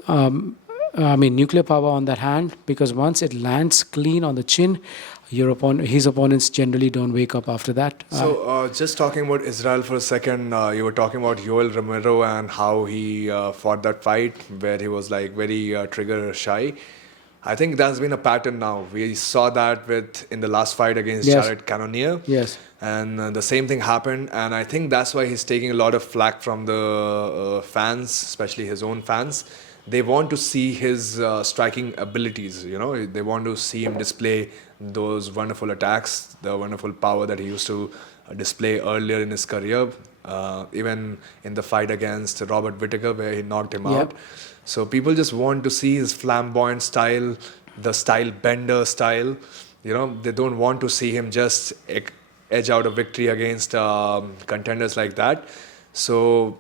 nuclear power on that hand, because once it lands clean on the chin, his opponents generally don't wake up after that. So, just talking about Israel for a second, you were talking about Yoel Romero and how he fought that fight where he was like very trigger shy. I think that's been a pattern now. We saw that in the last fight against Jared Cannonier. Yes. And the same thing happened. And I think that's why he's taking a lot of flack from the fans, especially his own fans. They want to see his striking abilities, They want to see him display those wonderful attacks, the wonderful power that he used to display earlier in his career, even in the fight against Robert Whittaker where he knocked him out. So people just want to see his flamboyant style, the style bender style. They don't want to see him just edge out a victory against contenders like that. So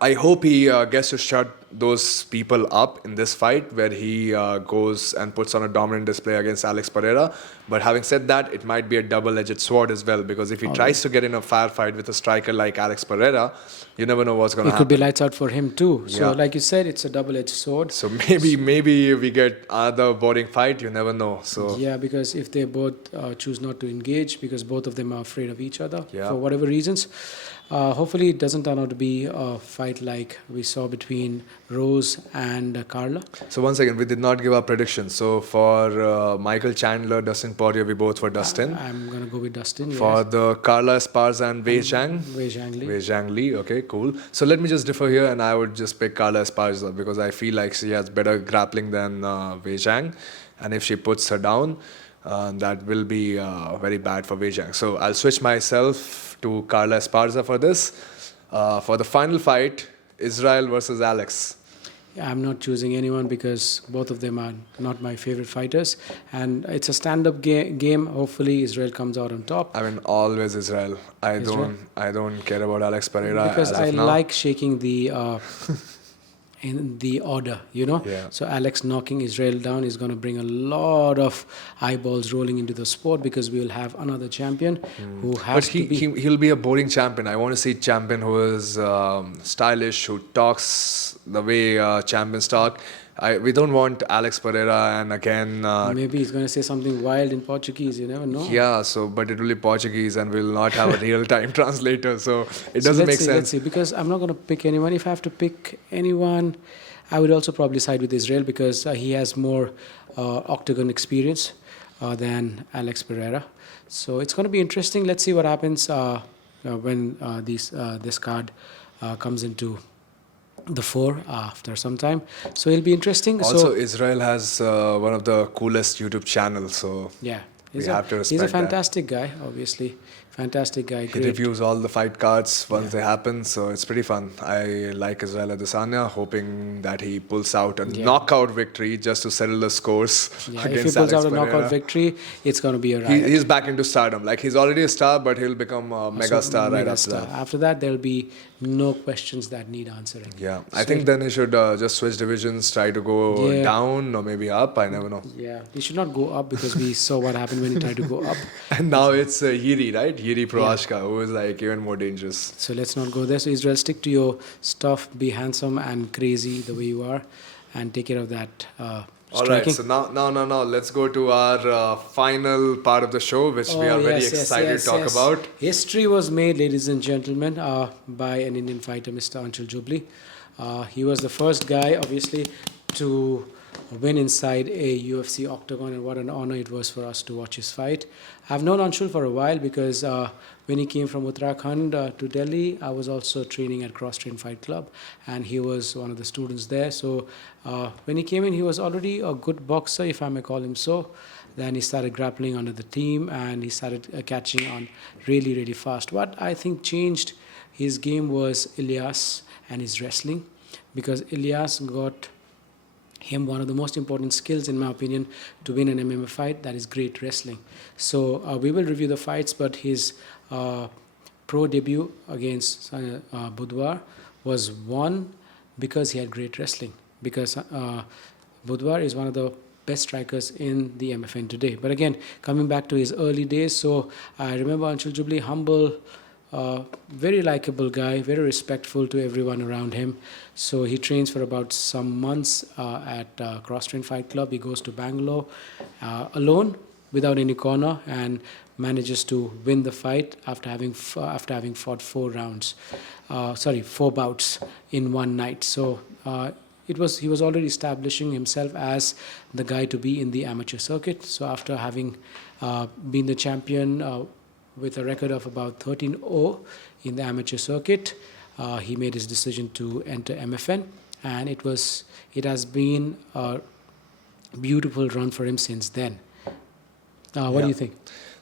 I hope he gets to shut those people up in this fight where he goes and puts on a dominant display against Alex Pereira. But having said that, it might be a double-edged sword as well, because if he tries to get in a firefight with a striker like Alex Pereira, you never know what's going to happen. It could be lights out for him too. So like you said, it's a double-edged sword. So maybe we get another boring fight, you never know. So yeah, because if they both choose not to engage, because both of them are afraid of each other for whatever reasons, hopefully it doesn't turn out to be a fight like we saw between Rose and Carla. So once again, we did not give our predictions. So for Michael Chandler, Dustin Poirier, we both for Dustin. I'm going to go with Dustin. For the Carla Esparza and Wei Zhang. Wei Zhang Li. Wei Zhang Li, okay, cool. So let me just differ here, and I would just pick Carla Esparza because I feel like she has better grappling than Wei Zhang. And if she puts her down, That will be very bad for Wei Jiang. So I'll switch myself to Carla Esparza for this. For the final fight, Israel versus Alex. Yeah, I'm not choosing anyone because both of them are not my favorite fighters, and it's a stand-up game. Hopefully, Israel comes out on top. I mean, always Israel. Israel? I don't care about Alex Pereira Because as I of now. like shaking the in the order, you know. Yeah. So Alex knocking Israel down is going to bring a lot of eyeballs rolling into the sport because we will have another champion who But has to be. he'll be a boring champion. I want to see champion who is stylish, who talks the way champions talk. We don't want Alex Pereira and again. Maybe he's going to say something wild in Portuguese. You never know. Yeah, so but it will be Portuguese and we'll not have a real-time translator, so it So doesn't let's make see, sense. Let's see, because I'm not going to pick anyone. If I have to pick anyone, I would also probably side with Israel because he has more octagon experience than Alex Pereira. So it's going to be interesting. Let's see what happens when this card comes into the fore after some time. So it'll be interesting. Also, So Israel has one of the coolest YouTube channels, so yeah, we have to he's respect a that. fantastic guy. Obviously, fantastic guy. He Great. reviews all the fight cards once they happen, so it's pretty fun. I like Israel Adesanya, hoping that he pulls out a knockout victory just to settle the scores Yeah, if he against pulls Alex out a knockout Pereira. victory, it's going to be a riot. He's back into stardom. Like, he's already a star, but he'll become a mega star right after that. After that, there'll be no questions that need answering. Yeah, I So think then he should just switch divisions, try to go Yeah. down or maybe up. I never know. Yeah, he should not go up because we saw what happened when he tried to go up. And now it's Yiri, right? Yiri Prohashka, who is like even more dangerous. So let's not go there. So Israel, stick to your stuff. Be handsome and crazy the way you are, and take care of that. All right, striking. so now, let's go to our final part of the show, which we are very excited to talk about. History was made, ladies and gentlemen, by an Indian fighter, Mr. Anshul Jubli. He was the first guy, obviously, to win inside a UFC octagon, and what an honor it was for us to watch his fight. I've known Anshul for a while because when he came from Uttarakhand to Delhi, I was also training at Cross Train Fight Club, and he was one of the students there. So when he came in, he was already a good boxer, if I may call him so. Then he started grappling under the team, and he started catching on really, really fast. What I think changed his game was Ilyas and his wrestling, because Ilyas got him one of the most important skills, in my opinion, to win an MMA fight, that is great wrestling. So we will review the fights, but his pro debut against Budwar was won because he had great wrestling, because Budwar is one of the best strikers in the MFN today. But again, coming back to his early days, so I remember Anshul Jubli, humble, very likable guy, very respectful to everyone around him. So he trains for about some months at Cross Train Fight Club. He goes to Bangalore alone, without any corner, and manages to win the fight after having fought 4 bouts in one night. So he was already establishing himself as the guy to be in the amateur circuit. So after having been the champion with a record of about 13-0 in the amateur circuit, he made his decision to enter MFN, and it has been a beautiful run for him since then. What do you think?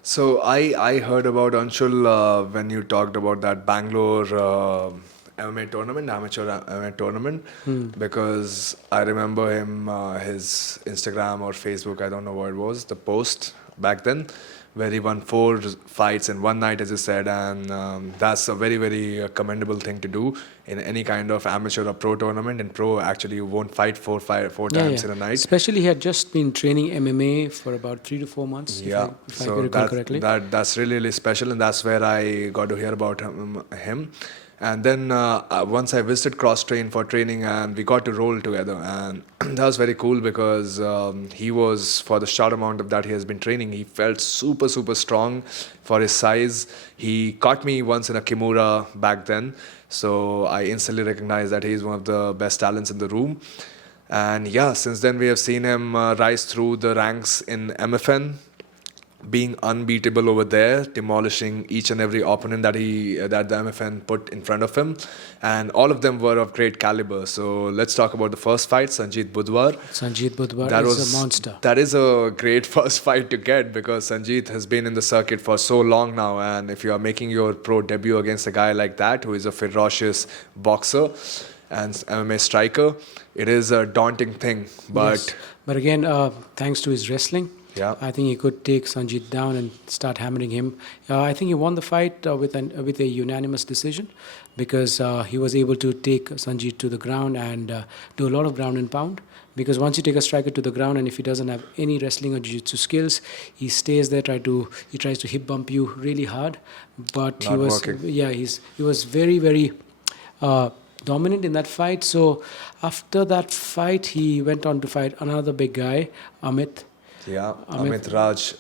So I heard about Anshul when you talked about that Bangalore MMA tournament, amateur MMA tournament, because I remember him, his Instagram or Facebook, I don't know what it was, the post back then, where he won 4 fights in one night, as you said, and that's a very, very commendable thing to do in any kind of amateur or pro tournament. In pro, actually, you won't fight four times in a night. Especially, he had just been training MMA for about 3 to 4 months, if I recall correctly. That's really, really special, and that's where I got to hear about him. And then once I visited Cross Train for training, and we got to roll together, and that was very cool because he was, for the short amount of that he has been training, he felt super, super strong for his size. He caught me once in a Kimura back then, so I instantly recognized that he's one of the best talents in the room. And yeah, since then we have seen him rise through the ranks in MFN. being unbeatable over there, demolishing each and every opponent that the MFN put in front of him, and all of them were of great caliber. So let's talk about the first fight, Sanjeet Budwar. Sanjeet Budwar That is was a monster. that is a great first fight to get because Sanjeet has been in the circuit for so long now, and if you are making your pro debut against a guy like that who is a ferocious boxer and MMA striker, it is a daunting thing. But Yes. But again, thanks to his wrestling, yeah, I think he could take Sanjeet down and start hammering him. I think he won the fight with a unanimous decision because he was able to take Sanjeet to the ground and do a lot of ground and pound. Because once you take a striker to the ground and if he doesn't have any wrestling or jiu-jitsu skills, he stays there. He tries to hip bump you really hard. But Not working. he was very very dominant in that fight. So after that fight, he went on to fight another big guy, Amit. yeah, Amit Raj,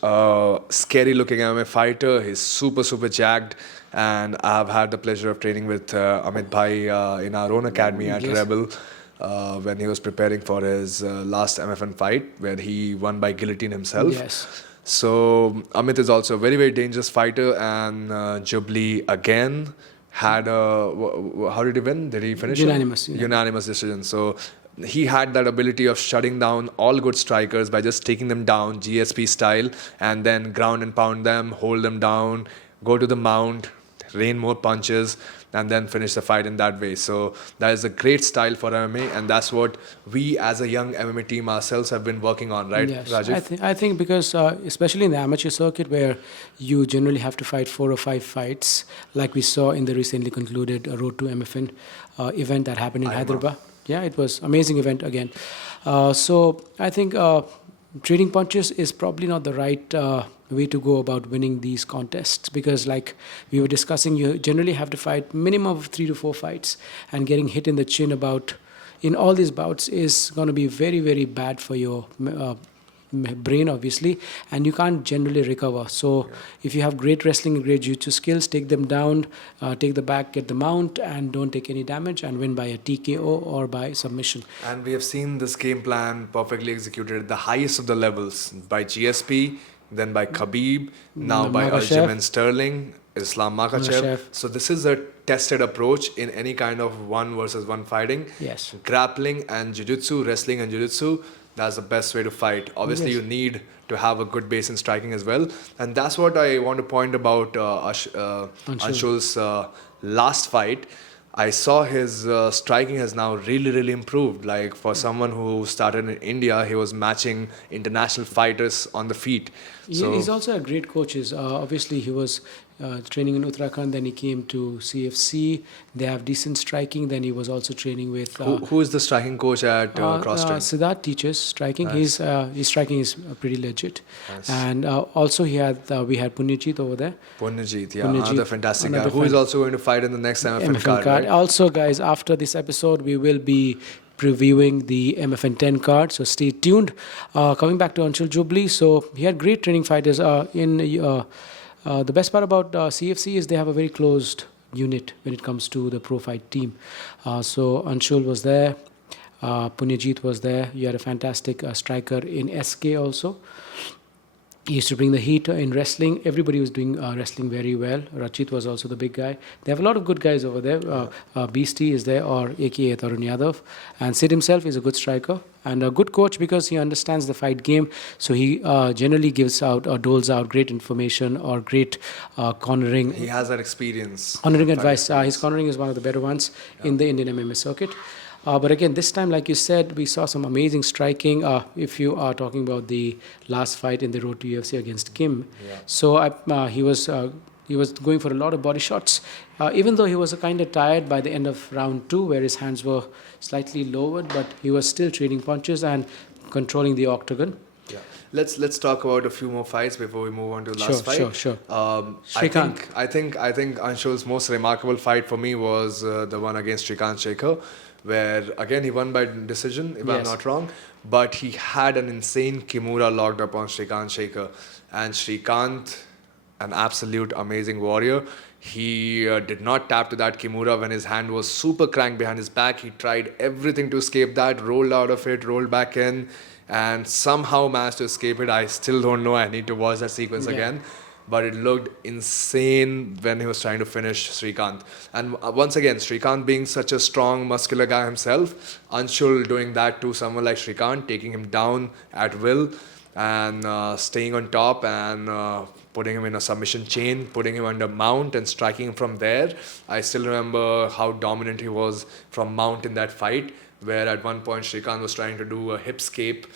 scary looking MMA fighter. He's super jacked, and I've had the pleasure of training with Amit Bhai in our own academy at Yes. Rebel. When he was preparing for his last MFN fight, where he won by guillotine himself. Yes. So Amit is also a very dangerous fighter, and Jubli again had a how did he win? Did he finish? Unanimous, Unanimous decision. So he had that ability of shutting down all good strikers by just taking them down GSP style, and then ground and pound them, hold them down, go to the mount, rain more punches, and then finish the fight in that way. So that is a great style for MMA, and that's what we as a young MMA team ourselves have been working on, right, Yes, Rajiv? I think because especially in the amateur circuit where you generally have to fight 4 or 5 fights, like we saw in the recently concluded Road to MFN event that happened in Hyderabad. Yeah, it was amazing event again. So I think trading punches is probably not the right way to go about winning these contests because like we were discussing, you generally have to fight minimum of 3 to 4 fights, and getting hit in the chin in all these bouts is going to be very bad for your brain obviously, and you can't generally recover. So if you have great wrestling and great jiu-jitsu skills, take them down, take the back, get the mount, and don't take any damage and win by a TKO or by submission. And we have seen this game plan perfectly executed at the highest of the levels by GSP, then by Khabib, now by Makhachev. Aljamain Sterling, Islam Makhachev. Makhachev. So this is a tested approach in any kind of 1 versus 1 fighting. Yes. Grappling and jiu-jitsu, wrestling and jiu-jitsu, that's the best way to fight. Obviously, Yes. you need to have a good base in striking as well. And that's what I want to point about Anshul's last fight. I saw his striking has now really improved. Like for someone who started in India, he was matching international fighters on the feet. So He's also a great coach. Obviously, he was training in Uttarakhand, then he came to CFC. They have decent striking. Then he was also training with... who is the striking coach at CrossTrain? Siddharth teaches striking. Nice. His striking is pretty legit. Nice. And also we had Punyajit over there. Punyajit, yeah, Punyajit, another fantastic guy another who is also going to fight in the next MFN card, right? Also, guys, after this episode, we will be previewing the MFN 10 card, so stay tuned. Coming back to Anshul Jubli, so he had great training fighters. The best part about CFC is they have a very closed unit when it comes to the pro fight team. So Anshul was there, Punyajit was there. You had a fantastic striker in SK also. He used to bring the heat in wrestling. Everybody was doing wrestling very well. Rachit was also the big guy. They have a lot of good guys over there. Beastie is there, or aka Tarun Yadav. And Sid himself is a good striker and a good coach because he understands the fight game. So he generally gives out or doles out great information or great cornering. He has that experience. Cornering advice. His cornering is one of the better ones in the Indian MMA circuit. But again, this time, like you said, we saw some amazing striking. If you are talking about the last fight in the Road to UFC against Kim, so he was going for a lot of body shots. Even though he was kind of tired by the end of round 2, where his hands were slightly lowered, but he was still trading punches and controlling the octagon. Yeah. Let's talk about a few more fights before we move on to the last fight. Sure. Shrikant. I think Anshul's most remarkable fight for me was the one against Shrikant Shekhar, where again he won by decision, if I'm not wrong, but he had an insane Kimura locked up on Shrikant Shekhar, and Shrikant, an absolute amazing warrior. He did not tap to that Kimura when his hand was super cranked behind his back. He tried everything to escape that, rolled out of it, rolled back in, and somehow managed to escape it. I still don't know. I need to watch that sequence again. But it looked insane when he was trying to finish Srikanth. And once again, Srikanth being such a strong, muscular guy himself, Anshul doing that to someone like Srikanth, taking him down at will and staying on top and putting him in a submission chain, putting him under mount and striking him from there. I still remember how dominant he was from mount in that fight, where at one point Srikanth was trying to do a hip scape,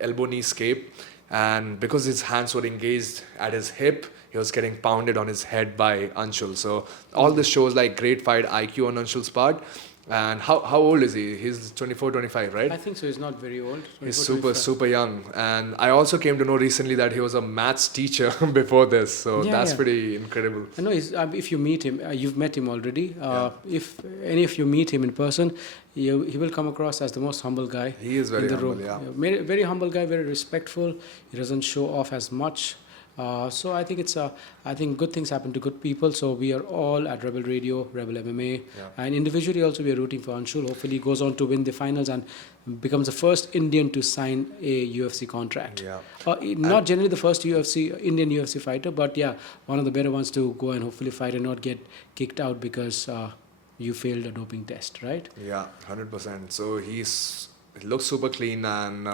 elbow knee scape, and because his hands were engaged at his hip, he was getting pounded on his head by Anshul. So all this shows like great fight IQ on Anshul's part. And how old is he? He's 24, 25, right? I think so. He's not very old. He's 24, super young. And I also came to know recently that he was a maths teacher before this. So that's pretty incredible. I know if you meet him, you've met him already. If any of you meet him in person, he will come across as the most humble guy. He is very in the humble, room. Very humble guy, very respectful. He doesn't show off as much. So I think I think good things happen to good people. So we are all at Rebel Radio, Rebel MMA, and individually also we are rooting for Anshul. Hopefully he goes on to win the finals and becomes the first Indian to sign a UFC contract. Not generally the first Indian UFC fighter, but one of the better ones to go and hopefully fight and not get kicked out because you failed a doping test, right? Yeah, 100%. So he looks super clean and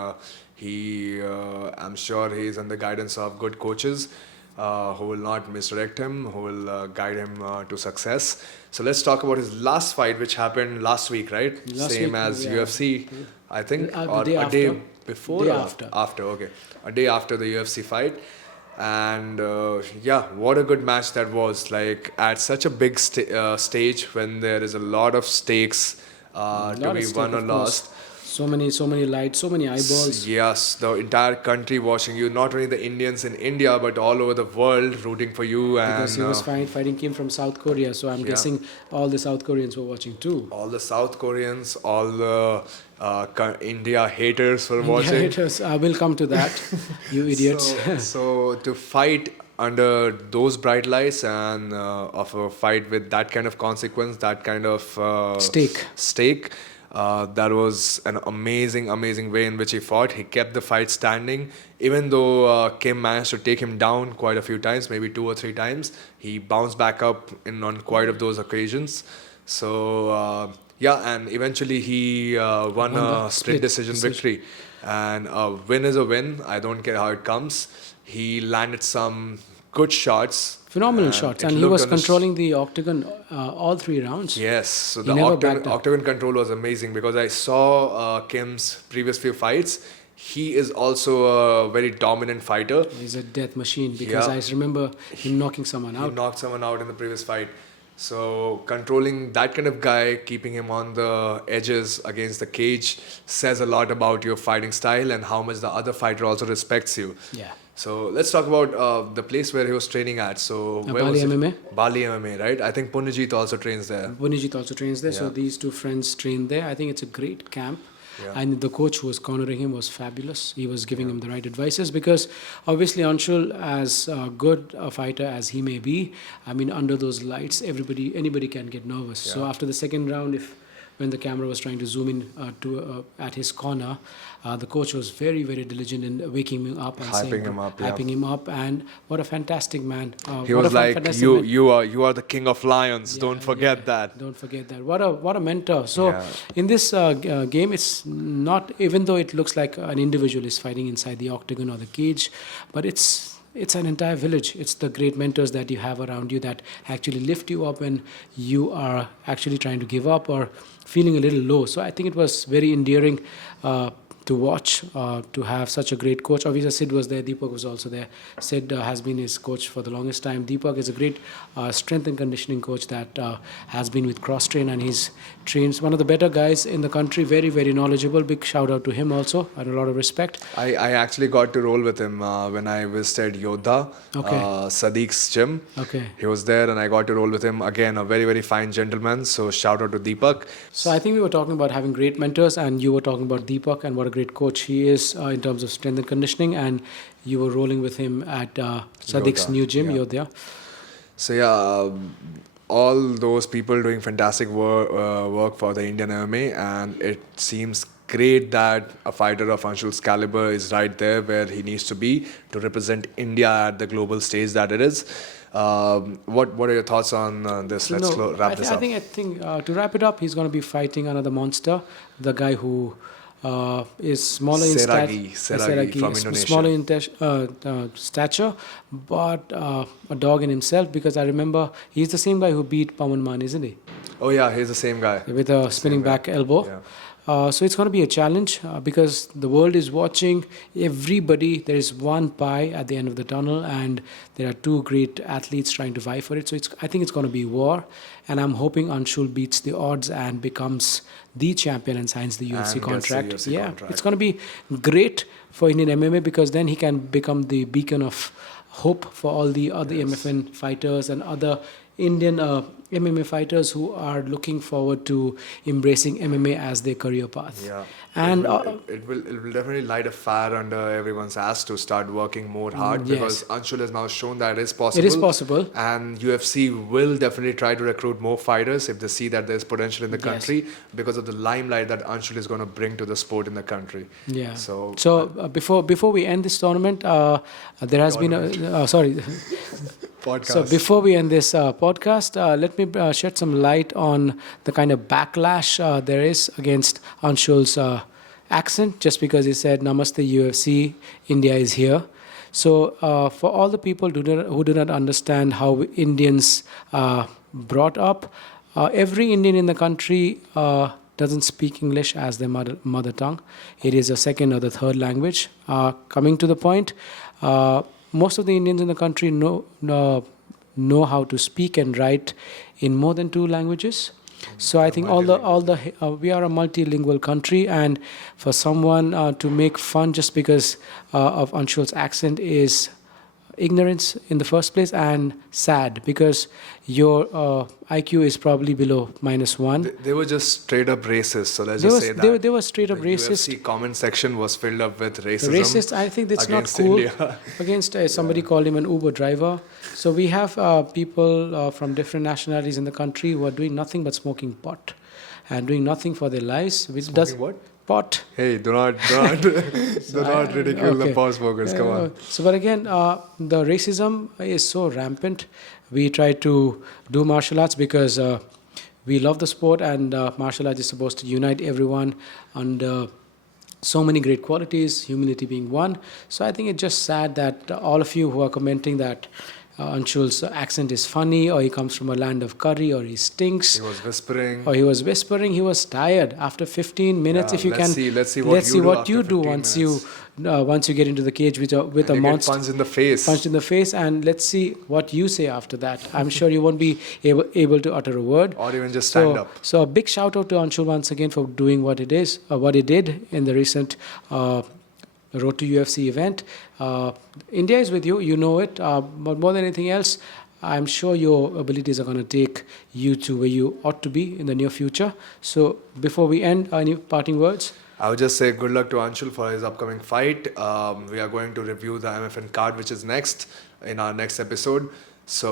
I'm sure he's under guidance of good coaches who will not misdirect him, who will guide him to success. So let's talk about his last fight, which happened last week, right? Same as UFC, I think, or a day before? Day or after. After, okay. A day after the UFC fight. And what a good match that was. Like at such a big stage when there is a lot of stakes to be won or lost. So many lights, so many eyeballs. Yes, the entire country watching you. Not only the Indians in India, but all over the world rooting for you. And because he was fighting him from South Korea, so I'm guessing all the South Koreans were watching too. All the South Koreans, all the India haters were watching. Haters, I will come to that. You idiots. So to fight under those bright lights and of a fight with that kind of consequence, that kind of stake. That was an amazing way in which he fought. He kept the fight standing. Even though Kim managed to take him down quite a few times, maybe 2 or 3 times, he bounced back up on quite of those occasions. So, and eventually he won a split decision victory. And a win is a win. I don't care how it comes. He landed some good shots. Phenomenal shots, and he was controlling the octagon all 3 rounds. Yes, so the octagon control was amazing because I saw Kim's previous few fights. He is also a very dominant fighter. He's a death machine because I remember him knocking someone out. He knocked someone out in the previous fight. So controlling that kind of guy, keeping him on the edges against the cage says a lot about your fighting style and how much the other fighter also respects you. Yeah. So let's talk about the place where he was training at. So where Bali was it? MMA. Bali MMA, right? I think Punijit also trains there. So these 2 friends train there. I think it's a great camp. And the coach who was cornering him was fabulous. He was giving him the right advices because obviously Anshul, as good a fighter as he may be, I mean under those lights, anybody can get nervous. So after the second round, when the camera was trying to zoom in at his corner, the coach was very diligent in waking him up and hyping him up, and what a fantastic man. He was like, you are the king of lions. Don't forget that. Don't forget that. What a mentor. So in this game, it's not, even though it looks like an individual is fighting inside the octagon or the cage, but it's an entire village. It's the great mentors that you have around you that actually lift you up when you are actually trying to give up or feeling a little low. So I think it was very endearing to watch, to have such a great coach. Obviously, Sid was there. Deepak was also there. Sid has been his coach for the longest time. Deepak is a great strength and conditioning coach that has been with Cross Train, and he's trains one of the better guys in the country. Very knowledgeable. Big shout out to him also, and a lot of respect. I actually got to roll with him when I visited Yodha, Sadiq's gym. He was there, and I got to roll with him. Again, a very fine gentleman. So shout out to Deepak. So I think we were talking about having great mentors, and you were talking about Deepak and what a great coach he is in terms of strength and conditioning, and you were rolling with him at Sadiq's new gym, Yodha. So all those people doing fantastic work for the Indian MMA, and it seems great that a fighter of Anshul's caliber is right there where he needs to be to represent India at the global stage that it is. What are your thoughts on this? Let's wrap this up. I think to wrap it up, he's going to be fighting another monster, the guy who is smaller in Seragi from Indonesia. smaller in stature, but a dog in himself. Because I remember he's the same guy who beat Pawan Man, isn't he? Oh yeah, he's the same guy. With a spinning back elbow. Yeah. So it's going to be a challenge because the world is watching. Everybody, there is one pie at the end of the tunnel, and there are two great athletes trying to vie for it. So I think it's going to be war, and I'm hoping Anshul beats the odds and becomes the champion and signs the UFC And contract. gets the UFC contract. It's going to be great for Indian MMA because then he can become the beacon of hope for all the other MFN fighters and other Indian MMA fighters who are looking forward to embracing MMA as their career path. Yeah, And it will definitely light a fire under everyone's ass to start working more hard yes. because Anshul has now shown that it is possible. It is possible. And UFC will definitely try to recruit more fighters if they see that there's potential in the country because of the limelight that Anshul is going to bring to the sport in the country. Yeah. So before we end this tournament, there has been a sorry. podcast. So before we end this podcast, let me shed some light on the kind of backlash there is against Anshul's accent, just because he said "Namaste UFC, India is here." So for all the people who do not understand how Indians brought up, every Indian in the country doesn't speak English as their mother tongue. It is a second or the third language. Coming to the point. Most of the Indians in the country know how to speak and write in more than two languages. So I think we are a multilingual country, and for someone to make fun just because of Anshul's accent is ignorance in the first place and sad because your IQ is probably below -1. They were just straight up racist. So let's just say that. They were straight up racist. The UFC comment section was filled up with racism. Racist, I think that's not against cool. India. Against somebody called him an Uber driver. So we have people from different nationalities in the country who are doing nothing but smoking pot and doing nothing for their lives. Which Smoking what? Pot. Hey, do not ridicule the pot smokers. Come on. So, but again, the racism is so rampant. We try to do martial arts because we love the sport, and martial arts is supposed to unite everyone under so many great qualities, humility being one. So I think it's just sad that all of you who are commenting that Anshul's accent is funny, or he comes from a land of curry, or he stinks. He was whispering. Or he was whispering. He was tired after 15 minutes. Yeah, if you let's see what you do once you get into the cage with a monster. Punched in the face. Punched in the face, and let's see what you say after that. I'm sure you won't be able to utter a word. Or even just stand up. So a big shout out to Anshul once again for doing what he did in the recent Road to UFC event. India is with you, you know it, but more than anything else, I'm sure your abilities are going to take you to where you ought to be in the near future. So before we end, any parting words? I would just say good luck to Anshul for his upcoming fight. We are going to review the MFN card, which is next in our next episode. So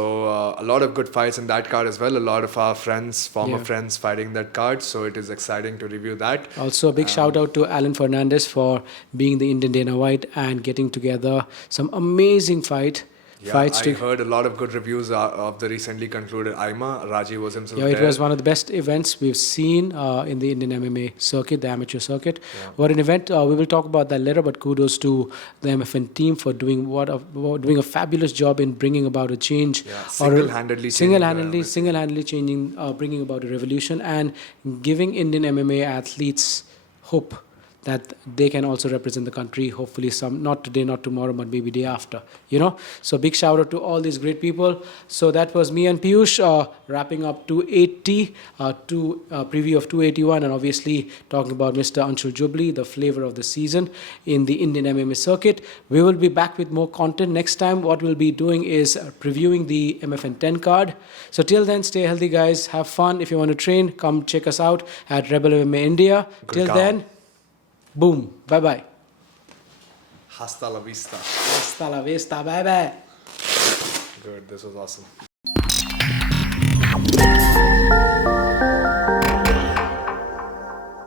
a lot of good fights in that card as well. A lot of our former friends fighting that card. So it is exciting to review that. Also a big shout out to Alan Fernandez for being the Indian Dana White and getting together some amazing fights. I heard a lot of good reviews of the recently concluded IMA. Rajiv was himself there. It was one of the best events we've seen in the Indian MMA circuit, the amateur circuit. Yeah. What an event. We will talk about that later, but kudos to the MFN team for doing a fabulous job in bringing about a change. Yeah, single-handedly changing, bringing about a revolution and giving Indian MMA athletes hope that they can also represent the country, hopefully not today, not tomorrow, but maybe day after, So big shout out to all these great people. So that was me and Peeyush wrapping up 280, preview of 281, and obviously talking about Mr. Anshul Jubli, the flavor of the season in the Indian MMA circuit. We will be back with more content. Next time, what we'll be doing is previewing the MFN 10 card. So till then, stay healthy, guys. Have fun. If you want to train, come check us out at Rebel MMA India. Till then, boom. Bye-bye. Hasta la vista. Hasta la vista. Bye-bye. Good. This was awesome.